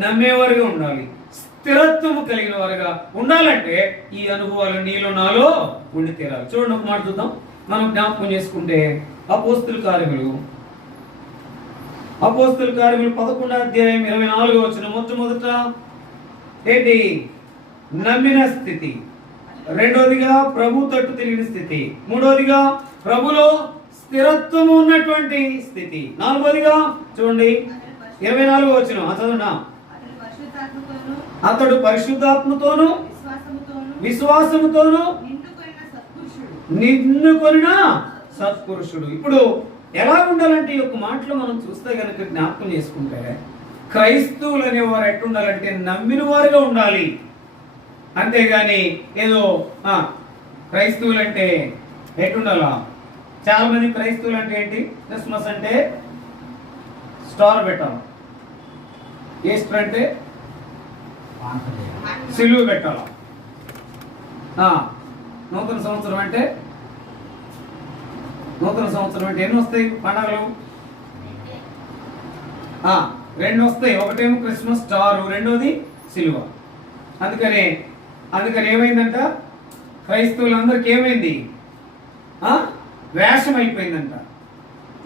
నమ్మేవారుగా ఉండాలి, స్థిరత్వము కలిగిన వారుగా ఉండాలంటే ఈ అనుభవాలు నీలో నాలో ఉండి తీరాలి. చూడండి, ఒక మాట చూద్దాం. మనం జ్ఞాపకం చేసుకుంటే అపోస్తుల కార్యములు 11వ అధ్యాయం 24వ వచనం. మొట్టమొదట ఏంటి? నమ్మిన స్థితి. రెండోదిగా ప్రభు తట్టు తిరిగిన స్థితి. మూడోదిగా ప్రభులో స్థిరత్వము ఉన్నటువంటి స్థితి. నాలుగోదిగా చూడండి 24వ వచనం. చదవండి. అతడు పరిశుద్ధాత్మతోను విశ్వాసముతోను నిన్నుకొనిన సత్పురుషుడు. ఇప్పుడు ఎలా ఉండాలంటే ఈ యొక్క మాటలు మనం చూస్తే కనుక జ్ఞాపకం చేసుకుంటే, క్రైస్తవులు అనేవారు ఎట్టుండాలంటే నమ్మిన వారుగా ఉండాలి. అంతేగాని ఏదో క్రైస్తవులు అంటే ఎట్టుండాలా? చాలా మంది క్రైస్తవులు అంటే ఏంటి? క్రిస్మస్ అంటే స్టార్ పెట్టాలి, ఈస్టర్ అంటే సిలువ పెట్టాలి, నూతన సంవత్సరం అంటే ఎన్ని వస్తాయి పండగలు? 2 వస్తాయి. ఒకటేమో క్రిస్మస్ స్టారు, రెండోది సిలువ. అందుకని ఏమైందంట? క్రైస్తవులందరికీ ఏమైంది? వేషం అయిపోయిందంట.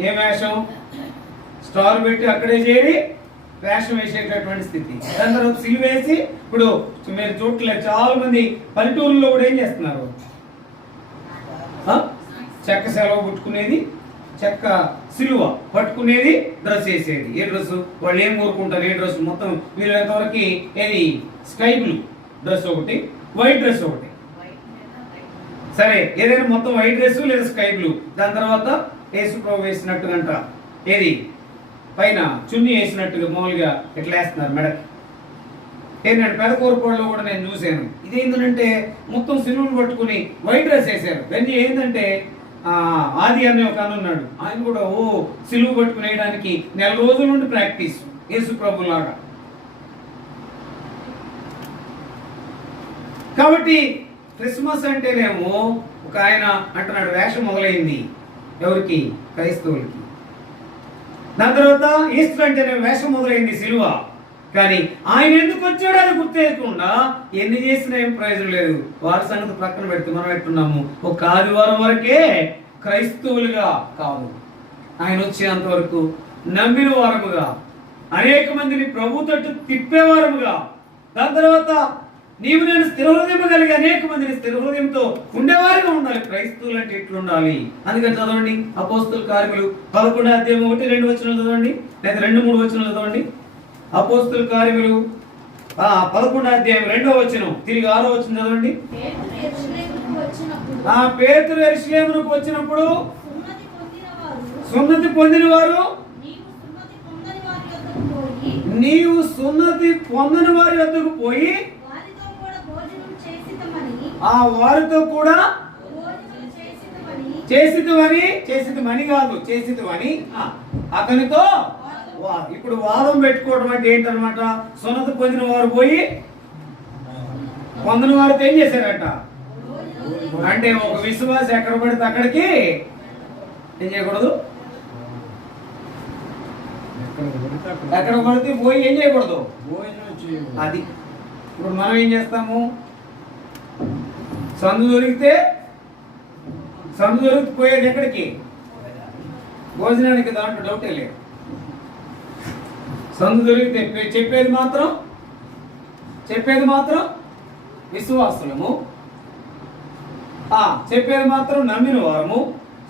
ఏ వేషం? స్టార్ పెట్టి అక్కడే చేరి వేషం వేసేటటువంటి స్థితి. దాని తర్వాత సిలువ వేసి, ఇప్పుడు మీరు చూడలేదు, చాలా మంది పల్లెటూరులో కూడా ఏం చేస్తున్నారు? చెక్క సెలవు పుట్టుకునేది, చెక్క సిలువ పట్టుకునేది, డ్రెస్ వేసేది. ఏ డ్రెస్ వాళ్ళు ఏం కోరుకుంటారు? ఏ డ్రెస్ మొత్తం వీళ్ళంతవరకు ఏది? స్కై బ్లూ డ్రెస్ ఒకటి, వైట్ డ్రెస్ ఒకటి. సరే, ఏదైనా మొత్తం వైట్ డ్రెస్ లేదా స్కై బ్లూ. దాని తర్వాత యేసు ప్రభు వేసినట్టుగా ఏది పైన చున్నీ వేసినట్టుగా మామూలుగా ఎట్లా వేస్తున్నారు మెడకి. ఏంటంటే పెదకూరపాడులో కూడా నేను చూశాను. ఇదేంటంటే మొత్తం సిలువను పట్టుకుని వైట్ డ్రెస్ వేశారు. ఇవన్నీ ఏంటంటే ఆది అనే ఒక ఉన్నాడు, ఆయన కూడా సిలువ పట్టుకుని వేయడానికి 4 రోజుల నుండి ప్రాక్టీస్. యేసు ప్రభు లాగా కాబట్టి క్రిస్మస్ అంటేనేమో ఒక ఆయన అంటున్నాడు వేషం మొదలైంది ఎవరికి? క్రైస్తవులకి. దాని తర్వాత ఈస్టర్ అంటేనే వేషం మొదలైంది సిలువ. కానీ ఆయన ఎందుకు వచ్చాడు అని గుర్తేయకుండా ఎన్ని చేసినా ఏం ప్రయోజనం లేదు. వారి సంగతి ప్రక్కన పెడితే మనం ఎట్టున్నాము ఒక ఆదివారం వరకే క్రైస్తవులుగా కాదు, ఆయన వచ్చేంత వరకు నమ్మిన వారముగా, అనేక మందిని ప్రభు తట్టు తిప్పేవారముగా, దాని తర్వాత నీవు నేను స్థిర హృదయం కలిగి అనేక మందిని స్థిర హృదయంతో ఉండేవారిగా ఉండాలి. క్రైస్తవులు అంటే ఇట్లుండాలి. అందుకని చదవండి అపోస్తుల కార్యములు 11వ అధ్యాయం 1-2 వచనాలు చదవండి, లేదా 2-3 వచనాలు చదవండి. అపోస్తుల కార్యములు 11వ అధ్యాయం 2వ వచనం తిరిగి 6వ వచనం చదవండి. పేతురు యెరూషలేమునకు వచ్చినప్పుడు సున్నతి పొందిన వారు నీవు సున్నతి పొందని వారి వద్దకు పోయి ఆ వారితో కూడా చేసితమని కాదు, చేసితమని అతనితో ఇప్పుడు వాదం పెట్టుకోవడం అంటే ఏంటనమాట? సున్నతి పొందిన వారు పోయి పొందని వారితో ఏం చేశారట అంటే ఒక విశ్వాసం ఎక్కడ పడితే అక్కడికి ఏం చేయకూడదు, ఎక్కడ పడితే పోయి ఏం చేయకూడదు. అది ఇప్పుడు మనం ఏం చేస్తాము? సందు దొరికితే పోయేది ఎక్కడికి? భోజనానికి. దాంట్లో డౌటే లేదు. సందు దొరికితే చెప్పేది మాత్రం విశ్వాసులము, చెప్పేది మాత్రం నమ్మిన వారము,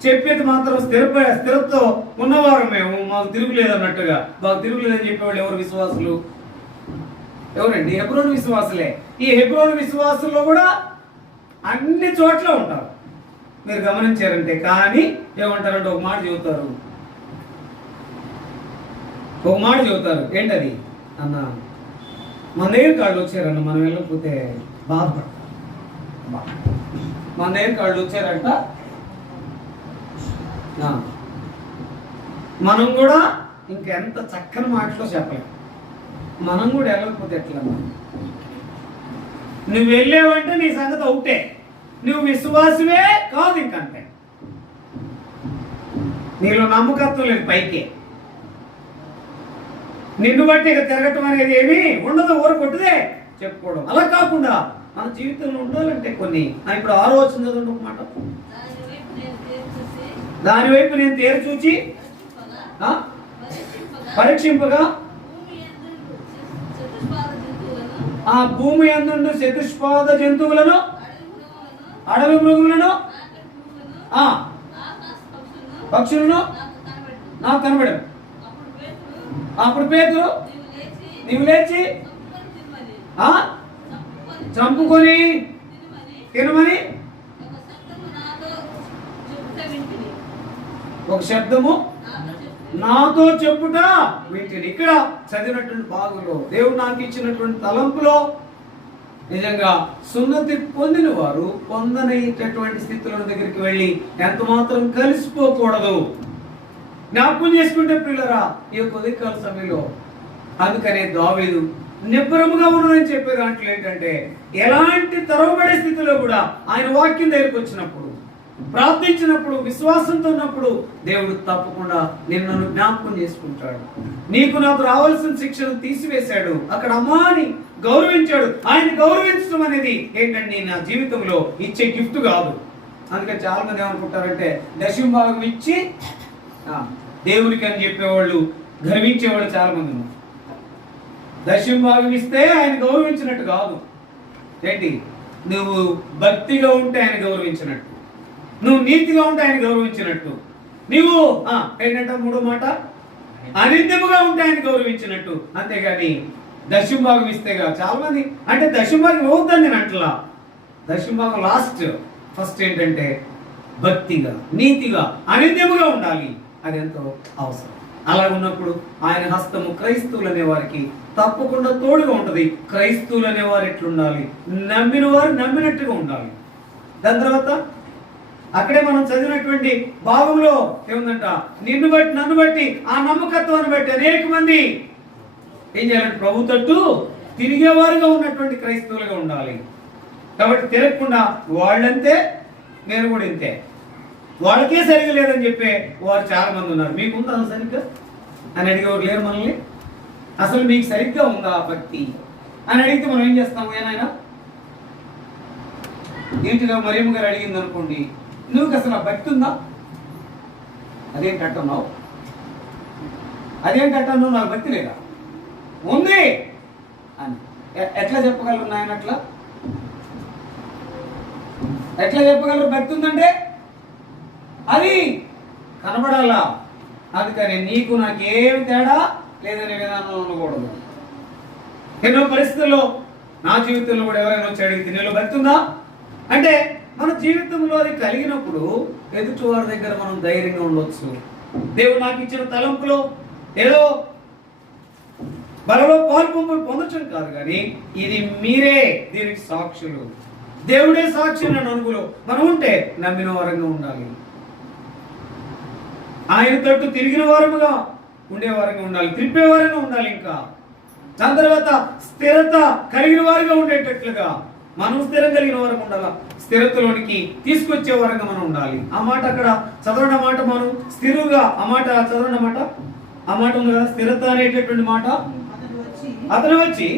చెప్పేది మాత్రం స్థిరతో ఉన్నవారు మేము, మాకు తిరుగులేదు అన్నట్టుగా. మాకు తిరుగులేదని చెప్పేవాళ్ళు ఎవరు? విశ్వాసులు. ఎవరండి? హెబ్రోను విశ్వాసులే. ఈ హెబ్రోను విశ్వాసుల్లో కూడా అన్ని చోట్ల ఉంటారు, మీరు గమనించారంటే. కానీ ఏమంటారంటే ఒక మాట చెబుతారు. ఏంటది అన్న? మన దగ్గర కాళ్ళు వచ్చారన్న, మనం వెళ్ళకపోతే బాధపడతాం. మన దగ్గర కాళ్ళు వచ్చారంట, మనం కూడా ఇంకెంత చక్కని మాటలో చెప్పలేం. మనం కూడా వెళ్ళకపోతే ఎట్లా? నువ్వు వెళ్ళావంటే నీ సంగతి అవుటే, నువ్వు విశ్వాసమే కాదు ఇంకంతే. నీలో నమ్మకత్వం లేదు పైకి. నిన్ను బట్టి ఇక తిరగటం అనేది ఏమీ ఉండదు, ఊరు కొట్టుదే చెప్పుకోవడం. అలా కాకుండా మన జీవితంలో ఉండాలంటే కొన్ని ఇప్పుడు 6వ వచనం చదవండి ఒక మాట. దాని వైపు నేను తేరు చూచి పరీక్షింపగా ఆ భూమి యందు చతుష్పాద జంతువులను, అడవి మృగములను, పక్షులను నాకు కనబడను. అప్పుడు పేతురు నీవు లేచి చంపుకొని తినమని ఒక శబ్దము నాతో చెప్పుట వీటిని. ఇక్కడ చదివినటువంటి భాగంలో దేవుడు నాకు ఇచ్చినటువంటి తలంపులో నిజంగా సున్నతి పొందిన వారు పొందనేటటువంటి స్థితుల దగ్గరికి వెళ్ళి ఎంత మాత్రం కలిసిపోకూడదు. జ్ఞాపకం చేసుకుంటే పిల్లరా ఈ యొక్క ఉదయకాల సమయంలో. అందుకనే దావీదు నిబ్బరముగా ఉన్నదని చెప్పే దాంట్లో ఏంటంటే ఎలాంటి తరవబడే స్థితిలో కూడా ఆయన వాక్యం దగ్గరికి వచ్చినప్పుడు, ప్రార్థించినప్పుడు, విశ్వాసంతో ఉన్నప్పుడు దేవుడు తప్పకుండా నిన్ను జ్ఞాపకం చేసుకుంటాడు. నీకు నాకు రావాల్సిన శిక్షను తీసివేశాడు. అక్కడ అమ్మాని గౌరవించాడు. ఆయన గౌరవించడం అనేది ఏంటంటే నా జీవితంలో ఇచ్చే గిఫ్ట్ కాదు. అందుకని చాలా మంది ఏమనుకుంటారంటే దశమ భాగం ఇచ్చి దేవునికి అని చెప్పేవాళ్ళు, గర్వించేవాళ్ళు చాలా మంది ఉన్నారు. దశమ భాగం ఇస్తే ఆయన గౌరవించినట్టు కాదు. ఏంటి? నువ్వు భక్తిగా ఉంటే ఆయన గౌరవించినట్టు, నువ్వు నీతిగా ఉంటే ఆయన గౌరవించినట్టు, నువ్వు ఏంటంటే 3వ మాట అనింద్యముగా ఉంటే ఆయన గౌరవించినట్టు. అంతేగాని దశమ భాగం ఇస్తేగా చాలా మంది అంటే దశమ భాగం ఇవ్వద్దని నేను అంటలా. దశమ భాగం ఫస్ట్ ఏంటంటే భక్తిగా, నీతిగా, అనింద్యముగా ఉండాలి. అది ఎంతో అవసరం. అలా ఉన్నప్పుడు ఆయన హస్తము క్రైస్తవులు అనే వారికి తప్పకుండా తోడుగా ఉంటది. క్రైస్తవులు అనే వారు ఎట్లుండాలి? నమ్మిన వారు నమ్మినట్టుగా ఉండాలి. దాని తర్వాత అక్కడే మనం చదివినటువంటి భాగంలో ఏముందంట? నిన్ను బట్టి, నన్ను బట్టి, ఆ నమ్మకత్వాన్ని బట్టి అనేక మంది ఏం చేయాలంటే ప్రభు తట్టు తిరిగేవారుగా ఉన్నటువంటి క్రైస్తవులుగా ఉండాలి. కాబట్టి తిరగకుండా వాళ్ళంతే, నేను కూడా ఇంతే, వాళ్ళకే సరిగా లేదని చెప్పే వారు చాలా మంది ఉన్నారు. మీకుందా సరిగ్గా అని అడిగేవారు లేరు మనల్ని. అసలు మీకు సరిగ్గా ఉందా భక్తి అని అడిగితే మనం ఏం చేస్తాము? ఏనాయన నీటిగా మరియమ్మ గారు అడిగింది అనుకోండి, నువ్వు అసలు ఆ భక్తి ఉందా? అదేంటి అంటున్నావు, అదేంటి అంటున్నావు, నాకు భక్తి లేదా? ఉంది అని ఎట్లా చెప్పగలరు నాయన? ఎట్లా చెప్పగలరు భక్తి ఉందంటే? అది కనబడాలా. అందుకని నీకు నాకేమి తేడా లేదనే విధానంలో ఉండకూడదు. ఎన్నో పరిస్థితుల్లో నా జీవితంలో కూడా ఎవరైనా వచ్చి అడిగితే నీలో భక్తి ఉందా అంటే, మన జీవితంలో అది కలిగినప్పుడు ఎదుటి వారి దగ్గర మనం ధైర్యంగా ఉండొచ్చు. దేవుడు నాకు ఇచ్చిన తలంపులో ఏదో బలలో పాల్పొంపులు పొందొచ్చని కాదు, కానీ ఇది మీరే దీనికి సాక్షులు, దేవుడే సాక్షి అని అనుగులో మనం ఉంటే నమ్మిన వారంగా ఉండాలి. ఆయన తట్టు తిరిగిన వారముగా ఉండేవారంగా ఉండాలి, త్రిప్పేవారంగా ఉండాలి. ఇంకా దాని తర్వాత స్థిరత కలిగిన వారుగా ఉండేటట్లుగా మనం స్థిరం కలిగిన వారంగా ఉండాలి, స్థిరతలోనికి తీసుకొచ్చే వారంగా మనం ఉండాలి. ఆ మాట అక్కడ చదవడం మాట మనం స్థిరుగా, ఆ మాట చదవడం మాట, ఆ మాట ఉంది కదా, స్థిరత అనేటటువంటి మాట. అతను వచ్చి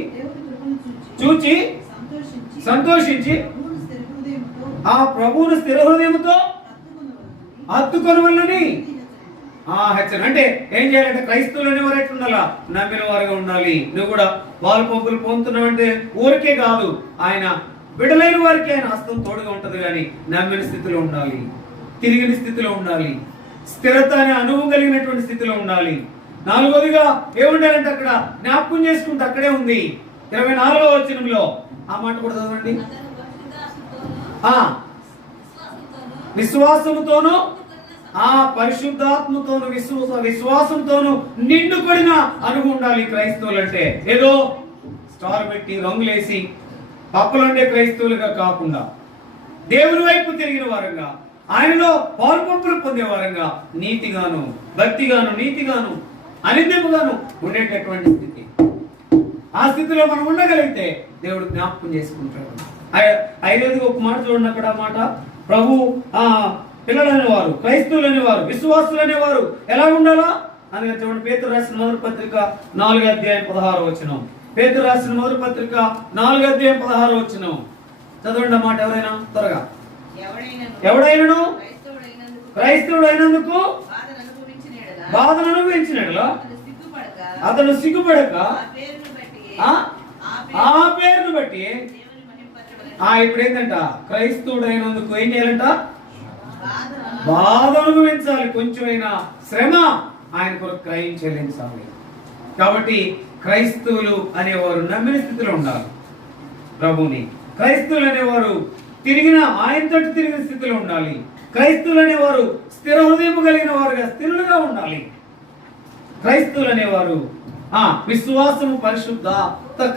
చూచి సంతోషించి ఆ ప్రభువును స్థిర హృదయంతో హత్తుకొని వల్లని హెచ్చరిక. అంటే ఏం చేయాలంటే క్రైస్తవులు అనేవారు ఎట్లుండాలా? నమ్మిన వారుగా ఉండాలి. నువ్వు కూడా పాలు పంపులు పొందుతున్నావు అంటే ఊరికే కాదు, ఆయన బిడలైన వారికి ఆయన హస్తం తోడుగా ఉంటది, కానీ నమ్మిన స్థితిలో ఉండాలి, తిరిగిన స్థితిలో ఉండాలి, స్థిరత అనే అనుభవం కలిగినటువంటి స్థితిలో ఉండాలి. నాలుగోదిగా ఏముండాలంటే అక్కడ జ్ఞాపకం చేసుకుంటే అక్కడే ఉంది 24వ వచనంలో ఆ మాట కూడా చదవండి. విశ్వాసముతోను ఆ పరిశుద్ధాత్మతోను విశ్వాసంతోను నిండుకొడిన అనుభవం ఉండాలి క్రైస్తవులు అంటే. ఏదో స్టార్ పెట్టి రంగులేసి పప్పులుండే క్రైస్తవులుగా కాకుండా దేవుని వైపు తిరిగిన వారంగా, ఆయనలో పాల్పంపులు పొందే వారంగా, నీతిగాను భక్తిగాను నీతిగాను అనిందముగాను ఉండేటటువంటి స్థితి. ఆ స్థితిలో మనం ఉండగలిగితే దేవుడు జ్ఞాపకం చేసుకుంటాడు. ఐదోదిగా ఒక మాట చూడండి అక్కడ. మాట ప్రభు పిల్లలు అనేవారు, క్రైస్తవులు అనేవారు, విశ్వాసులు అనేవారు ఎలా ఉండాలా అని చూడండి. పేతురు రాసిన మొదటి పత్రిక 4వ అధ్యాయం 16వ వచనం. పేతురు రాసిన మొదటి పత్రిక 4వ అధ్యాయం 16వ వచనం చదవండి ఆ మాట. ఎవరైనా త్వరగా. ఎవడైనను క్రైస్తవుడు అయినందుకు బాధను అనుభవించినట్లా అతను సిగ్గుపడక ఆ పేరును బట్టి ఇప్పుడు ఏంటంట, క్రైస్తవుడు అయినందుకు ఏం చేయాలంట? బాధ అనుభవించాలి, కొంచెమైనా శ్రమ ఆయన కొరకు క్రయం చెల్లించాలి. కాబట్టి క్రైస్తవులు అనేవారు నమ్మిన స్థితిలో ఉండాలి ప్రభుని. క్రైస్తవులు అనేవారు ఆయనతో తిరిగిన స్థితిలో ఉండాలి. క్రైస్తవులు అనేవారు స్థిర హృదయం కలిగిన వారుగా స్థిరులుగా ఉండాలి. క్రైస్తవులు అనేవారు విశ్వాసము పరిశుద్ధ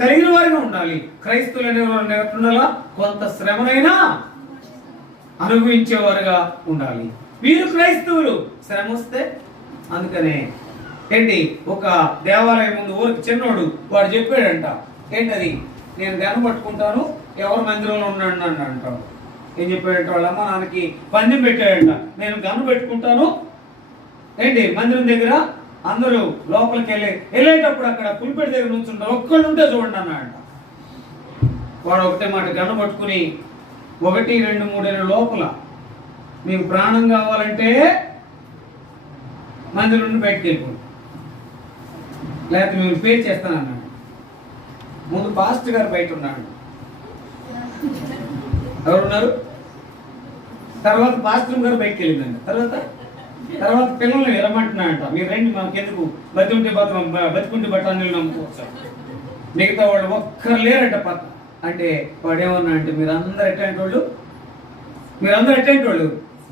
కలిగిన వారిగా ఉండాలి. క్రైస్తవులు అనేవారు ఉండాలా? కొంత శ్రమనైనా అనుభవించేవారుగా ఉండాలి. వీరు క్రైస్తవులు. శ్రమ వస్తే అందుకనే ఏంటి, ఒక దేవాలయం ముందు ఊరికి చిన్నోడు వాడు చెప్పాడంట, ఏంటది, నేను గన్ను పట్టుకుంటాను ఎవరు మందిరంలో ఉన్నాడు అని అంటాడు. ఏం చెప్పాడంట, వాళ్ళ అమ్మ నాన్నకి పందెం పెట్టాడంట, నేను గన్ను పెట్టుకుంటాను ఏంటి మందిరం దగ్గర, అందరూ లోపలికి వెళ్ళేటప్పుడు అక్కడ పులిపేట దగ్గర నుంచుంటారు, ఒక్కళ్ళు ఉంటే చూడండి అన్నాడంట. వాడు ఒకటే మాట గన్ను పట్టుకుని 1, 2, 3 ఏళ్ళ లోపల మీకు ప్రాణం కావాలంటే మందిరం నుండి బయటకు వెళ్ళిపోండి, లేకపోతే మేము పే చేస్తానన్నాడు. ముందు పాస్టర్ గారు బయట ఉన్నాడు, ఎవరున్నారు, తర్వాత పాస్టర్ గారు బయటకు వెళ్ళిందండి, తర్వాత పిల్లల్ని వెళ్ళమంటున్నాడంట, మీరు రండి మాకెందుకు, బతికుంటే బఠానీలు నమ్ముకోవచ్చు, మిగతా వాళ్ళు ఒక్కరు లేరంట పక్క అంటే. వాడు ఏమన్నా అంటే మీరందరూ ఎట్లాంటి వాళ్ళు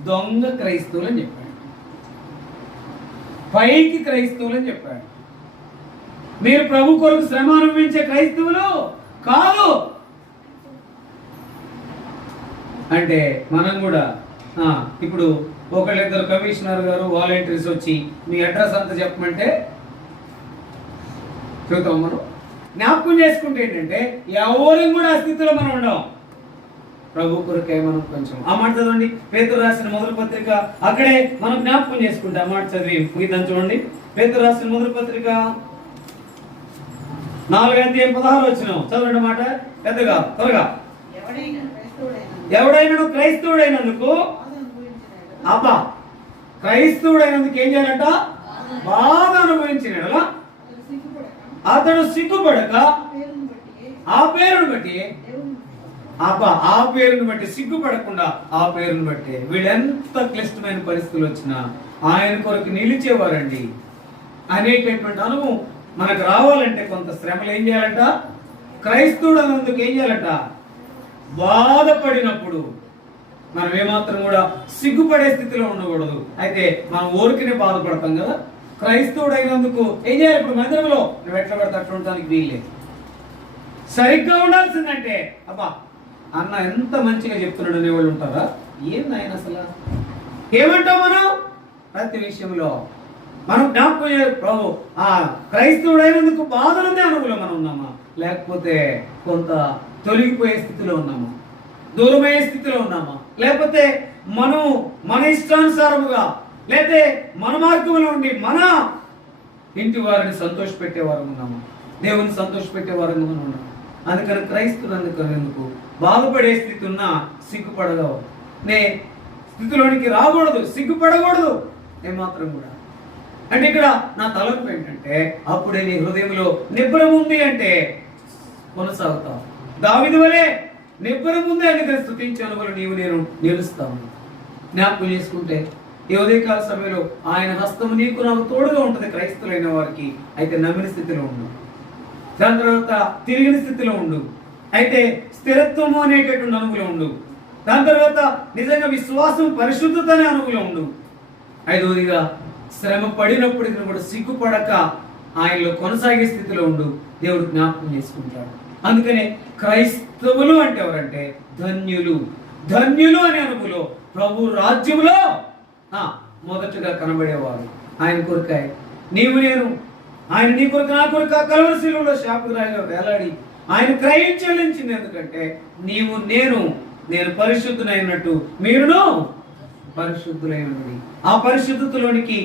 దొంగ క్రైస్తవులు అని చెప్పాడు, పైకి క్రైస్తవులు అని చెప్పాడు. మీరు ప్రభు కొరకు శ్రమ అనుభవించే క్రైస్తవులు కాదు అంటే. మనం కూడా ఇప్పుడు ఒకళ్ళిద్దరు కమిషనర్ గారు వాలంటీర్స్ వచ్చి మీ అడ్రస్ అంతా చెప్పమంటే చూద్దాం. మనం జ్ఞాపకం చేసుకుంటే ఏంటంటే ఎవరికి కూడా ఆ స్థితిలో మనం ఉండం. ప్రభు కొరకే మనం కొంచెం ఆ మాట చదవండి. పేతురు రాసిన మొదటి పత్రిక, అక్కడే మనం జ్ఞాపకం చేసుకుంటే ఆ మాట చదివి ముగిద్దాం. చూడండి, పేతురు రాసిన మొదటి పత్రిక 4:16 చదవండి మాట పెద్దగా త్వరగా. ఎవడైనా క్రైస్తవుడైనందుకు అబ్బా క్రైస్తవుడైనందుకు ఏం చేయాలంట? బాధ అనుభవించిన అతడు సిగ్గుపడక ఆ పేరును బట్టి అబ్బా ఆ పేరును బట్టి సిగ్గుపడకుండా ఆ పేరును బట్టి వీళ్ళెంత క్లిష్టమైన పరిస్థితులు వచ్చినా ఆయన కొరకు నిలిచేవారండి అనేటటువంటి అనుభవం మనకు రావాలంటే కొంత శ్రమలు ఏం చేయాలంట? క్రైస్తవుడు అన్నందుకు ఏం చేయాలంట? బాధపడినప్పుడు మనం ఏమాత్రం కూడా సిగ్గుపడే స్థితిలో ఉండకూడదు. అయితే మనం ఊరికనే బాధపడతాం కదా. క్రైస్తవుడు అయినందుకు ఏం చేయాలి? ఇప్పుడు మందిరంలో నువ్వు ఎట్లా పడితే అట్లా ఉండడానికి వీల్లేదు. సరిగ్గా ఉండాల్సిందంటే అబ్బా అన్న ఎంత మంచిగా చెప్తున్నాడు అనేవాళ్ళు ఉంటారా? ఏంది ఆయన అసలు ఏమంటాం మనం? ప్రతి విషయంలో మనం జ్ఞాపకం ప్రభు ఆ క్రైస్తవుడు అయినందుకు బాధలుందే అనుభవంలో మనం ఉన్నామా? లేకపోతే కొంత తొలగిపోయే స్థితిలో ఉన్నామా? దూరమయ్యే స్థితిలో ఉన్నామా? లేకపోతే మనం మన ఇష్టానుసారముగా లేకపోతే మన మార్గంలో ఉండి మన ఇంటి వారిని సంతోష పెట్టేవారు ఉన్నామా? దేవుని సంతోష పెట్టేవారు ఉన్నామా? అందుకని క్రైస్తవులు అందుకు బాధపడే స్థితి ఉన్నా సిగ్గుపడగవు నే స్థితిలోనికి రాకూడదు, సిగ్గుపడకూడదు ఏమాత్రం కూడా. అంటే ఇక్కడ నా తలంపు ఏంటంటే అప్పుడే నీ హృదయంలో నిబ్బరం ఉంది అంటే కొనసాగుతావు. దావీదు వలె నిబ్బరం ఉంది అని స్తుతించే అనుభవం నీవు నేను నిలుస్తాను. జ్ఞాపకం చేసుకుంటే ఈ ఉదయకాల సమయంలో ఆయన హస్తము నీకు నాకు తోడుగా ఉంటుంది క్రైస్తవులైన వారికి. అయితే నమ్మిన స్థితిలో ఉండు, దాని తర్వాత తిరిగిన స్థితిలో ఉండు, అయితే స్థిరత్వము అనేటటువంటి అనుభవం ఉండు, దాని తర్వాత నిజంగా విశ్వాసం పరిశుద్ధత అనే అనుభవం ఉండు. ఐదవదిగా శ్రమ పడినప్పుడు కూడా సిగ్గుపడక ఆయనలో కొనసాగే స్థితిలో ఉండు. దేవుడు జ్ఞాపకం చేసుకుంటాడు. అందుకనే క్రైస్తవులు అంటే ఎవరంటే ధన్యులు. ధన్యులు అనే అనుభవంలో ప్రభు రాజ్యంలో మొదటగా కనబడేవారు. ఆయన కొరకాయ నీవు నేను, ఆయన నీ కొరకు నా కొరకు కల్వరి శిలువలో శాపగ్రాహిగా వేలాడి ఆయన క్రయం చెల్లించింది. ఎందుకంటే నీవు నేను పరిశుద్ధునైనట్టు మీరును పరిశుద్ధులైనది. ఆ పరిశుద్ధతలోనికి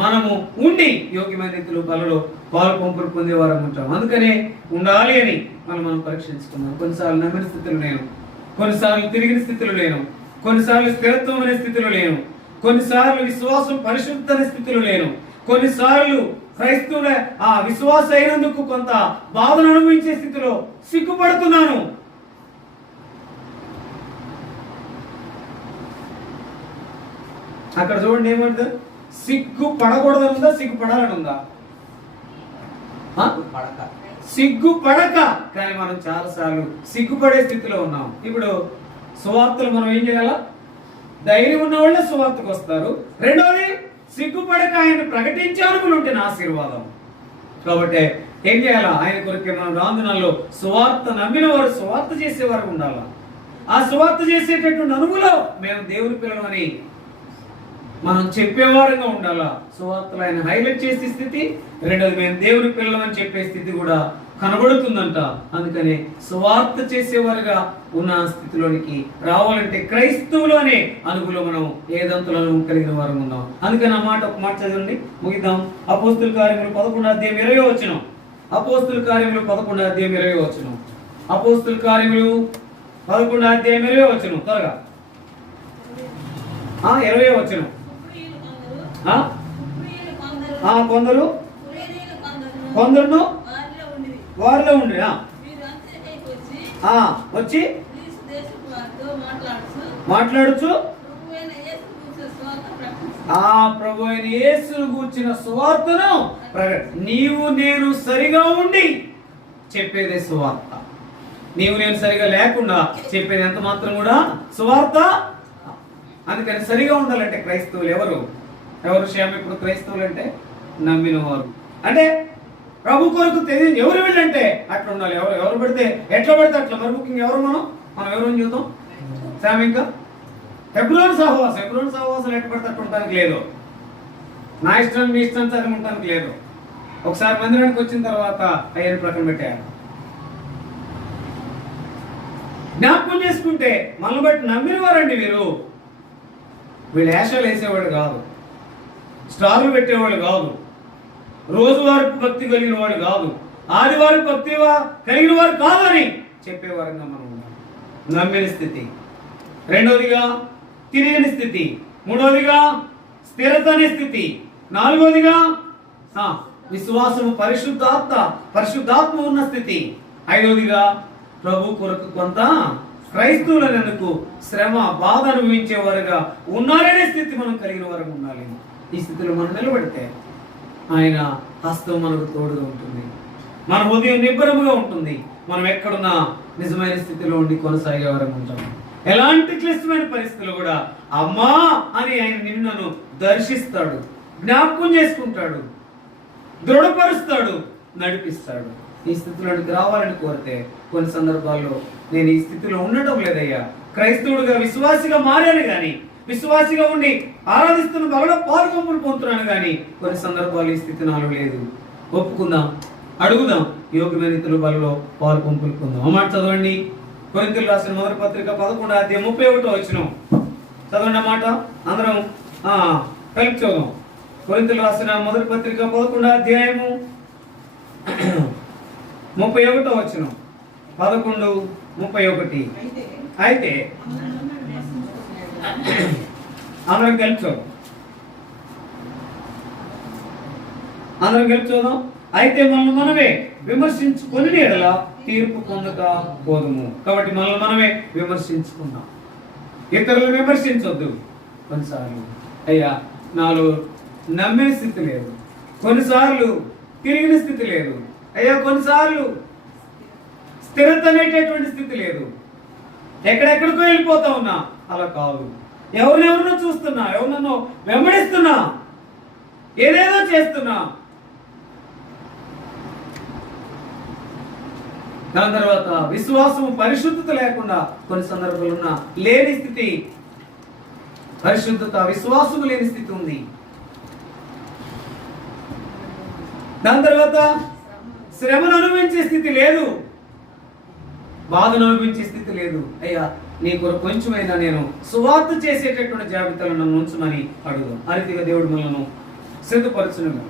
మనము ఉండి యోగ్యమైన రీతిలో బలలో పాలు పంపులు పొందేవారు ఉంటాం. అందుకనే ఉండాలి అని మనం పరీక్షించుకున్నాం. కొన్నిసార్లు నమ్మిన స్థితిలో లేను, కొన్నిసార్లు తిరిగిన స్థితిలో లేను, కొన్నిసార్లు స్థిరత్వం అనే స్థితిలో లేను, కొన్నిసార్లు విశ్వాసం పరిశుద్ధ అనే స్థితిలో లేను, కొన్నిసార్లు క్రైస్తవుల ఆ విశ్వాసం అయినందుకు కొంత బాధను అనుభవించే స్థితిలో సిగ్గుపడుతున్నాను. అక్కడ చూడండి ఏమంటారు? సిగ్గు పడకూడదని ఉందా? సిగ్గు పడాలని ఉందా? సిగ్గు పడక. కానీ మనం చాలా సార్లు సిగ్గుపడే స్థితిలో ఉన్నాం. ఇప్పుడు సువార్తలు మనం ఏం చేయాలా? ధైర్యం ఉన్న వాళ్ళే సువార్తకు వస్తారు. రెండోది సిగ్గుపడక ఆయన ప్రకటించే అనుకుని ఉంటే నా ఆశీర్వాదం. కాబట్టి ఏం చేయాలా? ఆయన కొరకు మనం రాందునాల్లో సువార్త నమ్మిన వారు సువార్త చేసేవారు ఉండాలా. ఆ సువార్త చేసేటటువంటి అనుభవంలో మేము దేవుని పిల్లలని మనం చెప్పేవారంగా ఉండాలా. సువార్తలు ఆయన హైలైట్ చేసే స్థితి, రెండోది మేము దేవుని పిల్లలని చెప్పే స్థితి కూడా కనబడుతుందంట. అందుకని సువార్త చేసేవారుగా ఉన్న స్థితిలోనికి రావాలంటే క్రైస్తవులు అనే అనుభవంలో మనం ఏదంతులను కలిగిన వారు ఉన్నాం. అందుకని ఆ మాట ఒక మాట చదవండి, ముగిద్దాం. అపోస్తుల కార్యములు 11:20. అపోస్తుల కార్యములు 11:20. అపోస్తుల కార్యములు 11:20 త్వరగా 20 కొందరు వారిలో ఉండి వచ్చి మాట్లాడుచు ఆ ప్రభు అయిన యేసును గూర్చిన సువార్తను నీవు నేను సరిగా ఉండి చెప్పేదే సువార్త. నీవు నేను సరిగా లేకుండా చెప్పేది ఎంత మాత్రం కూడా సువార్త. అందుకని సరిగా ఉండాలంటే క్రైస్తవులు ఎవరు శ్యామ? ఇప్పుడు క్రైస్తవులు అంటే నమ్మిన వారు, అంటే ప్రభు కొరకు తెలియదు ఎవరు వీళ్ళంటే అట్లా ఉండాలి. ఎవరు పడితే ఎట్లా పడితే అట్లా. మరి ముఖ్యంగా ఎవరు మనం ఎవరు చూద్దాం. శ్యామ ఇంకా హెబ్రోను సహవాసం ఎట్లా పడితే అట్లా ఉండడానికి లేదు. నా ఇష్టం మీ ఇష్టానుసారం ఉండడానికి లేదు. ఒకసారి మందిరానికి వచ్చిన తర్వాత అయ్యని ప్రక్కన పెట్టారు. జ్ఞాపకం చేసుకుంటే మనల్ని బట్టి నమ్మిన వారండి వీరు. వీళ్ళు వేషాలు వేసేవాడు కాదు, స్టార్లు పెట్టేవాడు కాదు, రోజువారి భక్తి కలిగిన వాడు కాదు, ఆదివారం భక్తి కలిగిన వారు కాదని చెప్పేవారంగా మనం ఉన్నాం. నమ్మిన స్థితి. రెండవదిగా తిరిగిన స్థితి. మూడవదిగా స్థిరత అనే స్థితి. నాలుగవదిగా విశ్వాసము పరిశుద్ధాత్మ ఉన్న స్థితి. ఐదవదిగా ప్రభు కొరకు కొంత క్రైస్తవులకు శ్రమ బాధ అనుభవించేవారుగా ఉన్నారనే స్థితి మనం కలిగిన వారు ఉండాలి. ఈ స్థితిలో మనం నిలబడితే ఆయన హస్తం మనకు తోడుగా ఉంటుంది, మన హృదయం నిబ్బరముగా ఉంటుంది. మనం ఎక్కడున్నా నిజమైన స్థితిలో ఉండి కొనసాగే వారం ఉంటాం. ఎలాంటి క్లిష్టమైన పరిస్థితులు కూడా అమ్మా అని ఆయన నిన్ను దర్శిస్తాడు, జ్ఞాపకం చేసుకుంటాడు, దృఢపరుస్తాడు, నడిపిస్తాడు. ఈ స్థితిలోనికి రావాలని కోరితే కొన్ని సందర్భాల్లో నేను ఈ స్థితిలో ఉండటం లేదయ్యా, క్రైస్తవుడిగా విశ్వాసిగా మారాను కానీ, విశ్వాసిగా ఉండి ఆరాధిస్తున్న బలలో పాల్గొంపులు పొందుతున్నాను కానీ కొన్ని సందర్భాలు ఈ స్థితి నాలో లేదు. ఒప్పుకుందాం, అడుగుదాం, యోగ్యమైన రీతిలో బలలో పాలు పంపులు పొందాం. ఆ మాట చదవండి. కొరింథీయులకు రాసిన మొదటి పత్రిక 11వ అధ్యాయం 31వ వచనం చదవండి. మాట అందరం కలిపి చదువుదాం. కొరింథీయులకు రాసిన మొదటి పత్రిక 11వ అధ్యాయము 31వ వచనం. 11:31. అయితే అందరం కలిపి చదువు. అందరం కలిపి చూద్దాం. అయితే మనల్ని మనమే విమర్శించుకొని ఎడల తీర్పు పొందక పోదుము. కాబట్టి మనల్ని మనమే విమర్శించుకుందాం, ఇతరులను విమర్శించొద్దు. కొన్నిసార్లు అయ్యా నాలో నమ్మిన స్థితి లేదు, కొన్నిసార్లు తిరిగిన స్థితి లేదు, అయ్యా కొన్నిసార్లు స్థిరత అనేటటువంటి స్థితి లేదు, ఎక్కడెక్కడికో వెళ్ళిపోతా ఉన్నా. అలా కాదు, ఎవరినెవరినో చూస్తున్నా, ఎవరినో వెంబడిస్తున్నా, ఏదేదో చేస్తున్నా. దాని తర్వాత విశ్వాసము పరిశుద్ధత లేకుండా కొన్ని సందర్భాలు ఉన్న లేని స్థితి. పరిశుద్ధత విశ్వాసము లేని స్థితి ఉంది. దాని తర్వాత శ్రమను అనుభవించే స్థితి లేదు, బాధను అనుభవించే స్థితి లేదు. అయ్యా నీ కొరకు కొంచెమైనా నేను సువార్త చేసేటటువంటి జాబితాలో నన్ను ఉంచమని అడుగుదాం. ఆ రీతిగా దేవుడు మనల్ని సిద్ధపరచును.